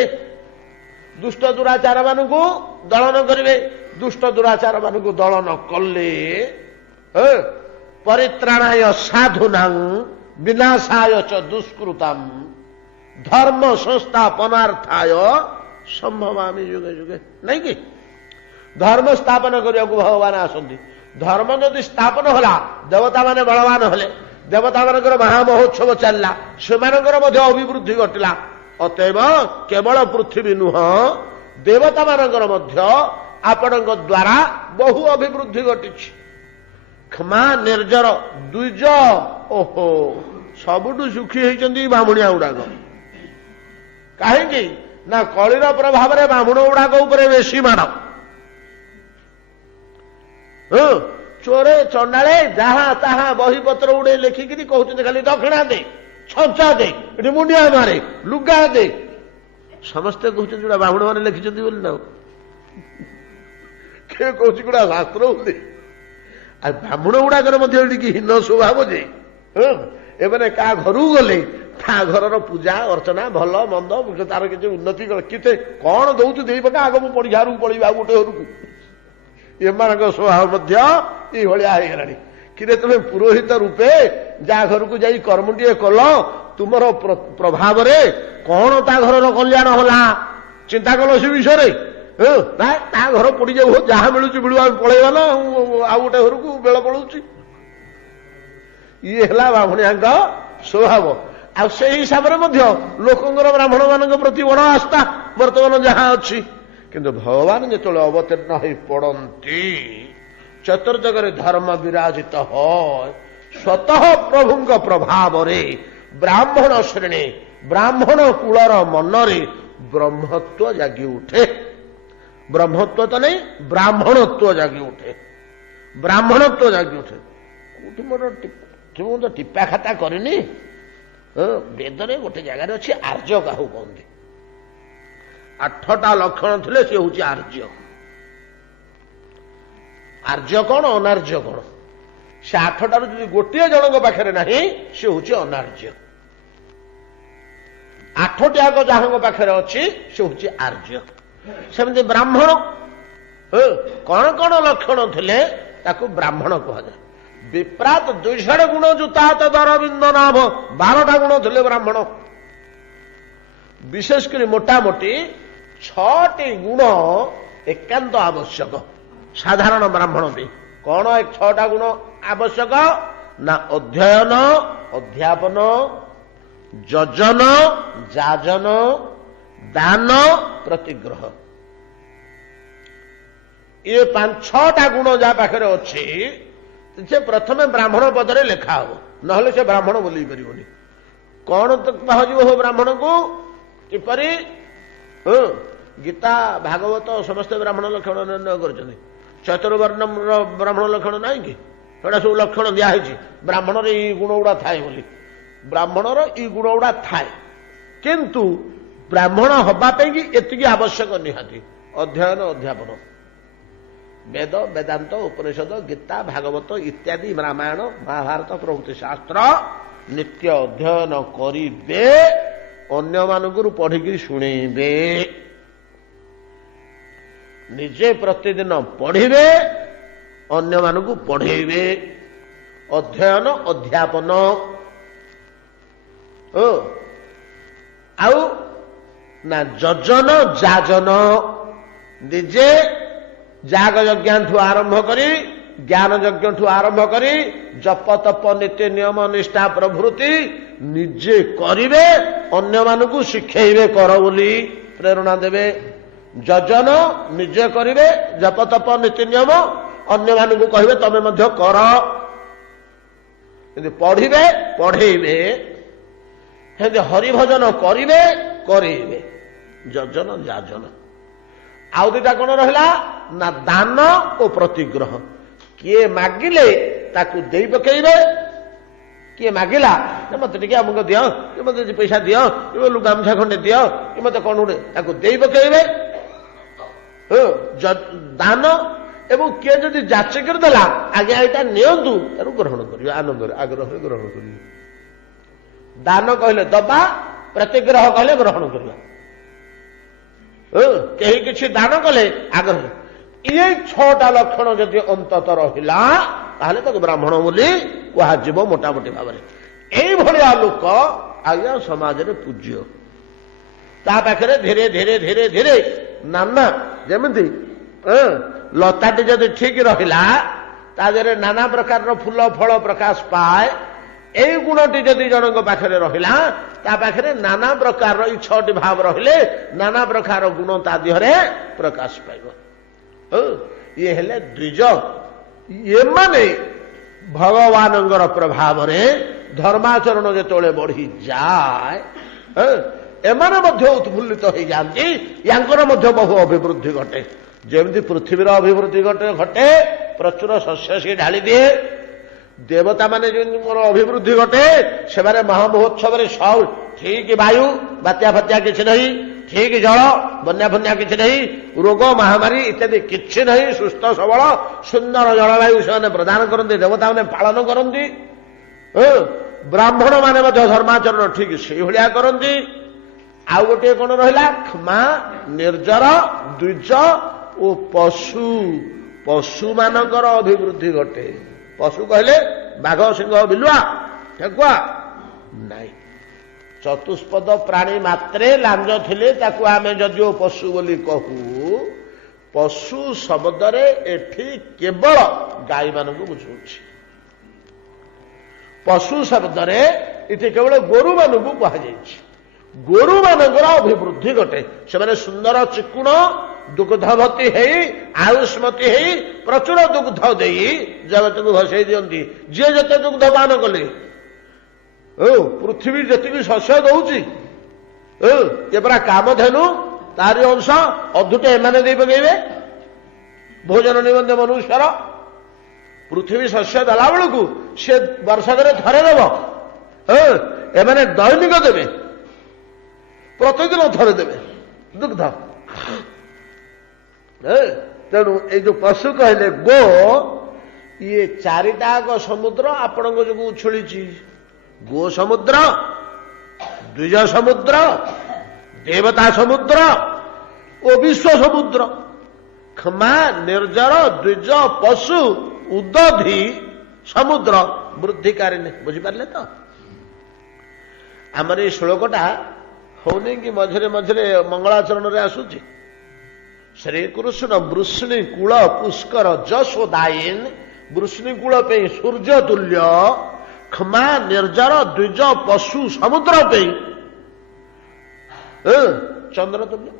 ଦୁଷ୍ଟ ଦୁରାଚାର ମାନଙ୍କୁ ଦଳନ କରିବେ। ଦୁଷ୍ଟ ଦୁରାଚାର ମାନଙ୍କୁ ଦଳନ କଲେ ପରିତ୍ରାଣାୟ ସାଧୁନାଂ ବିନାଶାୟ ଚ ଦୁଷ୍କୃତାମ୍ ଧର୍ମ ସଂସ୍ଥାପନାର୍ଥାୟ ସମ୍ଭବାମି ଯୁଗେ ଯୁଗେ। ନାଇଁ କି ଧର୍ମ ସ୍ଥାପନ କରିବାକୁ ଭଗବାନ ଆସନ୍ତି। ଧର୍ମ ଯଦି ସ୍ଥାପନ ହେଲା ଦେବତା ମାନେ ବଳବାନ ହେଲେ, ଦେବତା ମାନଙ୍କର ମହାମହୋତ୍ସବ ଚାଲିଲା, ସେମାନଙ୍କର ମଧ୍ୟ ଅଭିବୃଦ୍ଧି ଘଟିଲା। ଅତଏବ କେବଳ ପୃଥିବୀ ନୁହଁ ଦେବତା ମାନଙ୍କର ମଧ୍ୟ ଆପଣଙ୍କ ଦ୍ୱାରା ବହୁ ଅଭିବୃଦ୍ଧି ଘଟିଛି। କ୍ଷମା ନିର୍ଜର ଦ୍ୱିଜ ଓହୋ ସବୁଠୁ ସୁଖୀ ହେଇଛନ୍ତି ବାମୁଣିଆ ଗୁଡାକ। କାହିଁକି ନା କଳିର ପ୍ରଭାବରେ ବାମୁଣ ଗୁଡାକ ଉପରେ ବେଶୀ ମାଡ଼। ଚୋରେ ଚଣ୍ଡାଳେ ଯାହା ତାହା ବହିପତ୍ର ଗୁଡେ ଲେଖିକିରି କହୁଛନ୍ତି ଖାଲି ଦକ୍ଷିଣା ଦେ, ଛଞ୍ଚା ଦେ, ଏଠି ମୁଣ୍ଡିଆ ମାରେ, ଲୁଗା ଦେ। ସମସ୍ତେ କହୁଛନ୍ତି ଗୁଡା ବାମୁଣ ମାନେ ଲେଖିଛନ୍ତି ବୋଲି ନା, କିଏ କହୁଛି ଗୁଡା ଶାସ୍ତ୍ର ବୋଲି। ଆଉ ବ୍ରାହ୍ମଣ ଗୁଡାକର ମଧ୍ୟ ଟିକେ ହୀନ ସ୍ୱଭାବ ଯେ ଏମାନେ କାହା ଘରକୁ ଗଲେ ତା ଘରର ପୂଜା ଅର୍ଚ୍ଚନା ଭଲ ମନ୍ଦ ତାର କିଛି ଉନ୍ନତି କେତେ କଣ ଦଉଛି ଦେଇ ପକା ଆଗ ମୁଁ ପଡିଶା ଘରକୁ ପଳେଇବି ଆଉ ଗୋଟେ ଘରକୁ। ଏମାନଙ୍କ ସ୍ୱଭାବ ମଧ୍ୟ ଏଇଭଳିଆ ହେଇଗଲାଣି। କିରେ ତୁମେ ପୁରୋହିତ ରୂପେ ଯାହା ଘରକୁ ଯାଇ କର୍ମଟିଏ କଲ, ତୁମର ପ୍ରଭାବରେ କଣ ତା ଘରର କଲ୍ୟାଣ ହେଲା ଚିନ୍ତା କଲ ସେ ବିଷୟରେ? ତା ଘର ପଡିଯାଉ, ଯାହା ମିଳୁଛି ମିଳୁ, ଆମେ ପଳେଇବା ନା ଆଉ ଗୋଟେ ଘରକୁ ବେଳ ପଳଉଛି। ଇଏ ହେଲା ବ୍ରାହ୍ମଣିଆଙ୍କ ସ୍ୱଭାବ। ଆଉ ସେଇ ହିସାବରେ ମଧ୍ୟ ଲୋକଙ୍କର ବ୍ରାହ୍ମଣ ମାନଙ୍କ ପ୍ରତି ବଡ ଆସ୍ଥା ବର୍ତ୍ତମାନ ଯାହା ଅଛି। କିନ୍ତୁ ଭଗବାନ ଯେତେବେଳେ ଅବତୀର୍ଣ୍ଣ ହୋଇ ପଡନ୍ତି, ଚତୁର୍ଦ୍ଦିଗରେ ଧର୍ମ ବିରାଜିତ হয়, ସ୍ୱତଃ ପ୍ରଭୁଙ୍କ ପ୍ରଭାବରେ ବ୍ରାହ୍ମଣ ଶ୍ରେଣୀ ବ୍ରାହ୍ମଣ କୁଳର ମନରେ ବ୍ରହ୍ମତ୍ୱ ଜାଗି ଉଠେ। ବ୍ରହ୍ମତ୍ୱ ତ ନେଇ ବ୍ରାହ୍ମଣତ୍ୱ ଜାଗି ଉଠେ। ବ୍ରାହ୍ମଣତ୍ୱ ଜାଗି ଉଠେ। କୋଉଠି ମୋର ମୁଁ ତ ଟିପା ଖାତା କରିନି। ବେଦରେ ଗୋଟେ ଜାଗାରେ ଅଛି ଆର୍ଯ୍ୟ କାହୁ କହନ୍ତି। 8ଟା ଲକ୍ଷଣ ଥିଲେ ସେ ହଉଛି ଆର୍ଯ୍ୟ। ଆର୍ଯ୍ୟ କଣ ଅନାର୍ଯ୍ୟ କଣ? ସେ 8ଟାରୁ ଯଦି ଗୋଟିଏ ଜଣଙ୍କ ପାଖରେ ନାହିଁ ସେ ହଉଛି ଅନାର୍ଯ୍ୟ। 8ଟି ଆଗ ଯାହାଙ୍କ ପାଖରେ ଅଛି ସେ ହଉଛି ଆର୍ଯ୍ୟ। ସେମିତି ବ୍ରାହ୍ମଣ କଣ କଣ ଲକ୍ଷଣ ଥିଲେ ତାକୁ ବ୍ରାହ୍ମଣ କୁହାଯାଏ। ବିପ୍ରାତ 200 ଗୁଣ ଜୁତାତ ଦରବିନ୍ଦ ନାଭ 12ଟା ଗୁଣ ଥିଲେ ବ୍ରାହ୍ମଣ। ବିଶେଷ କରି ମୋଟାମୋଟି 6ଟି ଗୁଣ ଏକାନ୍ତ ଆବଶ୍ୟକ ସାଧାରଣ ବ୍ରାହ୍ମଣ ପାଇଁ। କଣ 6ଟା ଗୁଣ ଆବଶ୍ୟକ ନା ଅଧ୍ୟୟନ, ଅଧ୍ୟାପନ, ଯଜନ, ଯାଜନ, ଦାନ, ପ୍ରତିଗ୍ରହ। ଏ 5-6ଟା ଗୁଣ ଯାହା ପାଖରେ ଅଛି ସେ ପ୍ରଥମେ ବ୍ରାହ୍ମଣ ପଦରେ ଲେଖା ହବ, ନହେଲେ ସେ ବ୍ରାହ୍ମଣ ବୋଲି ପାରିବନି। କଣ କୁହାଯିବ ହୋ ବ୍ରାହ୍ମଣକୁ କିପରି? ଗୀତା ଭାଗବତ ସମସ୍ତେ ବ୍ରାହ୍ମଣ ଲକ୍ଷଣ ନିର୍ଣ୍ଣୟ କରିଛନ୍ତି। ଚତୁର୍ବର୍ଣ୍ଣର ବ୍ରାହ୍ମଣ ଲକ୍ଷଣ ନାହିଁ କି? ସେଟା ସବୁ ଲକ୍ଷଣ ଦିଆହେଇଛି। ବ୍ରାହ୍ମଣର ଏଇ ଗୁଣ ଗୁଡା ଥାଏ ବୋଲି। ବ୍ରାହ୍ମଣର ଏଇ ଗୁଣ ଗୁଡା ଥାଏ, କିନ୍ତୁ ବ୍ରାହ୍ମଣ ହବା ପାଇଁ କି ଏତିକି ଆବଶ୍ୟକ ନିହାତି। ଅଧ୍ୟୟନ, ଅଧ୍ୟାପନ, ବେଦ, ବେଦାନ୍ତ, ଉପନିଷଦ, ଗୀତା, ଭାଗବତ ଇତ୍ୟାଦି ରାମାୟଣ ମହାଭାରତ ପ୍ରଭୃତି ଶାସ୍ତ୍ର ନିତ୍ୟ ଅଧ୍ୟୟନ କରିବେ, ଅନ୍ୟମାନଙ୍କରୁ ପଢିକିରି ଶୁଣେଇବେ, ନିଜେ ପ୍ରତିଦିନ ପଢିବେ, ଅନ୍ୟମାନଙ୍କୁ ପଢେଇବେ। ଅଧ୍ୟୟନ, ଅଧ୍ୟାପନ। ଆଉ ନା ଯଜନ, ଯାଜନ। ନିଜେ ଯାଗ ଯଜ୍ଞଠୁ ଆରମ୍ଭ କରି, ଜ୍ଞାନ ଯଜ୍ଞଠୁ ଆରମ୍ଭ କରି, ଜପ ତପ ନୀତି ନିୟମ ନିଷ୍ଠା ପ୍ରଭୃତି ନିଜେ କରିବେ, ଅନ୍ୟମାନଙ୍କୁ ଶିଖେଇବେ କର ବୋଲି ପ୍ରେରଣା ଦେବେ। ଯଜନ ନିଜେ କରିବେ, ଜପ ତପ ନୀତି ନିୟମ ଅନ୍ୟମାନଙ୍କୁ କହିବେ ତମେ ମଧ୍ୟ କର। କିନ୍ତୁ ପଢିବେ, ପଢେଇବେ, ସେମିତି ହରିଭଜନ କରିବେ, କରେଇବେ। ଯଜନ, ଯାଜନ। ଆଉ 2ଟା କଣ ରହିଲା ନା ଦାନ ଓ ପ୍ରତିଗ୍ରହ। କିଏ ମାଗିଲେ ତାକୁ ଦେଇ ପକେଇବେ, किए मागिला मत टे अमुक दियो कि मत पैसा दियो कि गामछा खंडे दियो कि मत कौन गोटे ताको देई पकेइबे दान एवं किए जदि जाचे करदेला आगे एटा नियंतु तार ग्रहण करियो आनंद आग्रह ग्रहण करियो दान कहले दबा प्रतिग्रह कहले ग्रहण करियो कहीं किसी दान कले आग्रह ये 6टा लक्षण जदि अंतत रहिला ताहले ताको ब्राह्मण बोली कुहाଯିବ मोटामोटी भाବରେ एइभଳିଆ लोक आज्ञा समाज रे पूज्य ता पाखरे धीरे धीरे धीरे धीरे नाना जेमती लताटी जदि ठीक रहिला ता देहरे नाना प्रकार फूल फल प्रकाश पाए এই গুণটি যদি জনক পাখে রহিলা তা পাখে নানা প্রকার এই 6টি ভাব রহিলে নানা প্রকার গুণ তা দেহরে প্রকাশ পাইব ইয়ে হেলে দ্বিজ এমানে ভগবানଙ୍କର প্রভাବରେ ধর্মাচরণ যেতବେଳେ বଢି যায় এମାନେ ମଧ୍ୟ ଉତ୍ଫୁଲ୍ଲିତ ହେଇଯାନ୍ତି ୟାଙ୍କର ମଧ୍ୟ ବହୁ ଅଭିବୃଦ୍ଧି ଘଟେ ଯେମିତି ପୃଥିବୀର ଅଭିବୃଦ୍ଧି ଘଟେ ପ୍ରଚୁର ଶସ୍ୟ ସେ ଢାଳି ଦିଏ देवता माने जो अभिवृद्धि घटे से महामहोत्सव सब ठीक वायु बात्या फत्या किसी नहीं ठीक जल बन्या फन्या किसी नहीं रोग महामारी इत्यादि किसी नहीं सुस्थ सबल सुंदर जलवायु से प्रदान करते देवता मैंने पालन करती ब्राह्मण माने धर्माचरण ठीक से भाया करती आउ गोटे कौन रहा क्षमा निर्जर द्विज और पशु पशु मानकर अभिवृद्धि घटे पशु कहले बाघ सिंह बिलुआ ठेकुआ नाई चतुष्पद प्राणी मात्रे लांज थिले ताकू आमे जदिओ पशु बोली कहू पशु शब्दरे एठी केवल गाई मानकु बुझाउछि पशु शब्दरे इति केवल गोरु मानकु कहा जाइछि गोरु मानकर अभिवृद्धि घटे से सुंदर चिकुण दुग्धवती है आयुष्मती है प्रचुर दुग्ध दे जगत को भसई दिखती जी जिते दुग्ध पान कले पृथ्वी जी शस्य दौची ये परा कामधेनु तारी अंश अधुटे एमाने दे पकेबे भोजन निमंते मनुष्यर पृथ्वी शस्य देला बेलू सी वर्षक थरे देव एमाने दैनिक देवे प्रतिदिन थरे देवे दुग्ध तेणु ये जो पशु कहले गो ये 4टाक समुद्र आपण जो उछुली गो समुद्र द्विज समुद्र देवता समुद्र और विश्व समुद्र क्षमा निर्जर द्विज पशु उदधि समुद्र वृद्धिकारिणी बुझीपारे तो आमर ये श्लोकटा होनी कि मझे मझे मंगलाचरण रे आसुची श्रीकृष्ण वृष्णि कूल पुष्कर जशोदायन वृष्णि कूल पे सूर्य तुल्य क्षमा निर्जर द्विज पशु समुद्र पे चंद्र तुल्य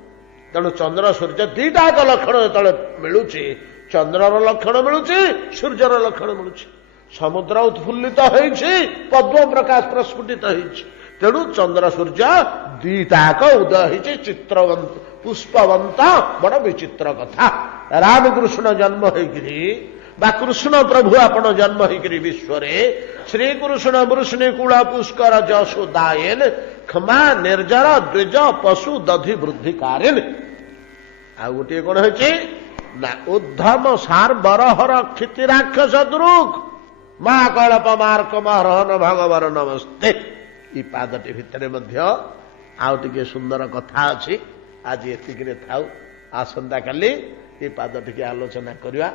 तेणु चंद्र सूर्य 2टाक लक्षण जो मिलूची चंद्रर लक्षण मिलूची सूर्यर लक्षण मिलूची समुद्र उत्फुल्लित होइछि पद्म प्रकाश प्रस्फुटित होइछि तेणु चंद्र सूर्य 2टाक उदय होइछि चित्रवंत पुष्पवंत बड़ विचित्र कथा रामकृष्ण जन्म होइकरी बा कृष्ण प्रभु आपण जन्म होइकरी विश्व रे श्रीकृष्ण वृष्णि कूल पुष्कर जशोदायन क्षमा निर्जर द्विज पशु दधि वृद्धिकारिण आ गोटे कौन होइछि ना उद्धम सार बरहर क्षिति राक्षस द्रुक मा कल्प मार्क महरहन भगवर नमस्ते ई पादटी भितरे मध्य आउ टिके सुंदर कथा अछि आज एतिकिरे थाउ आसंता काली ये पाद टिके आलोचना करिवा।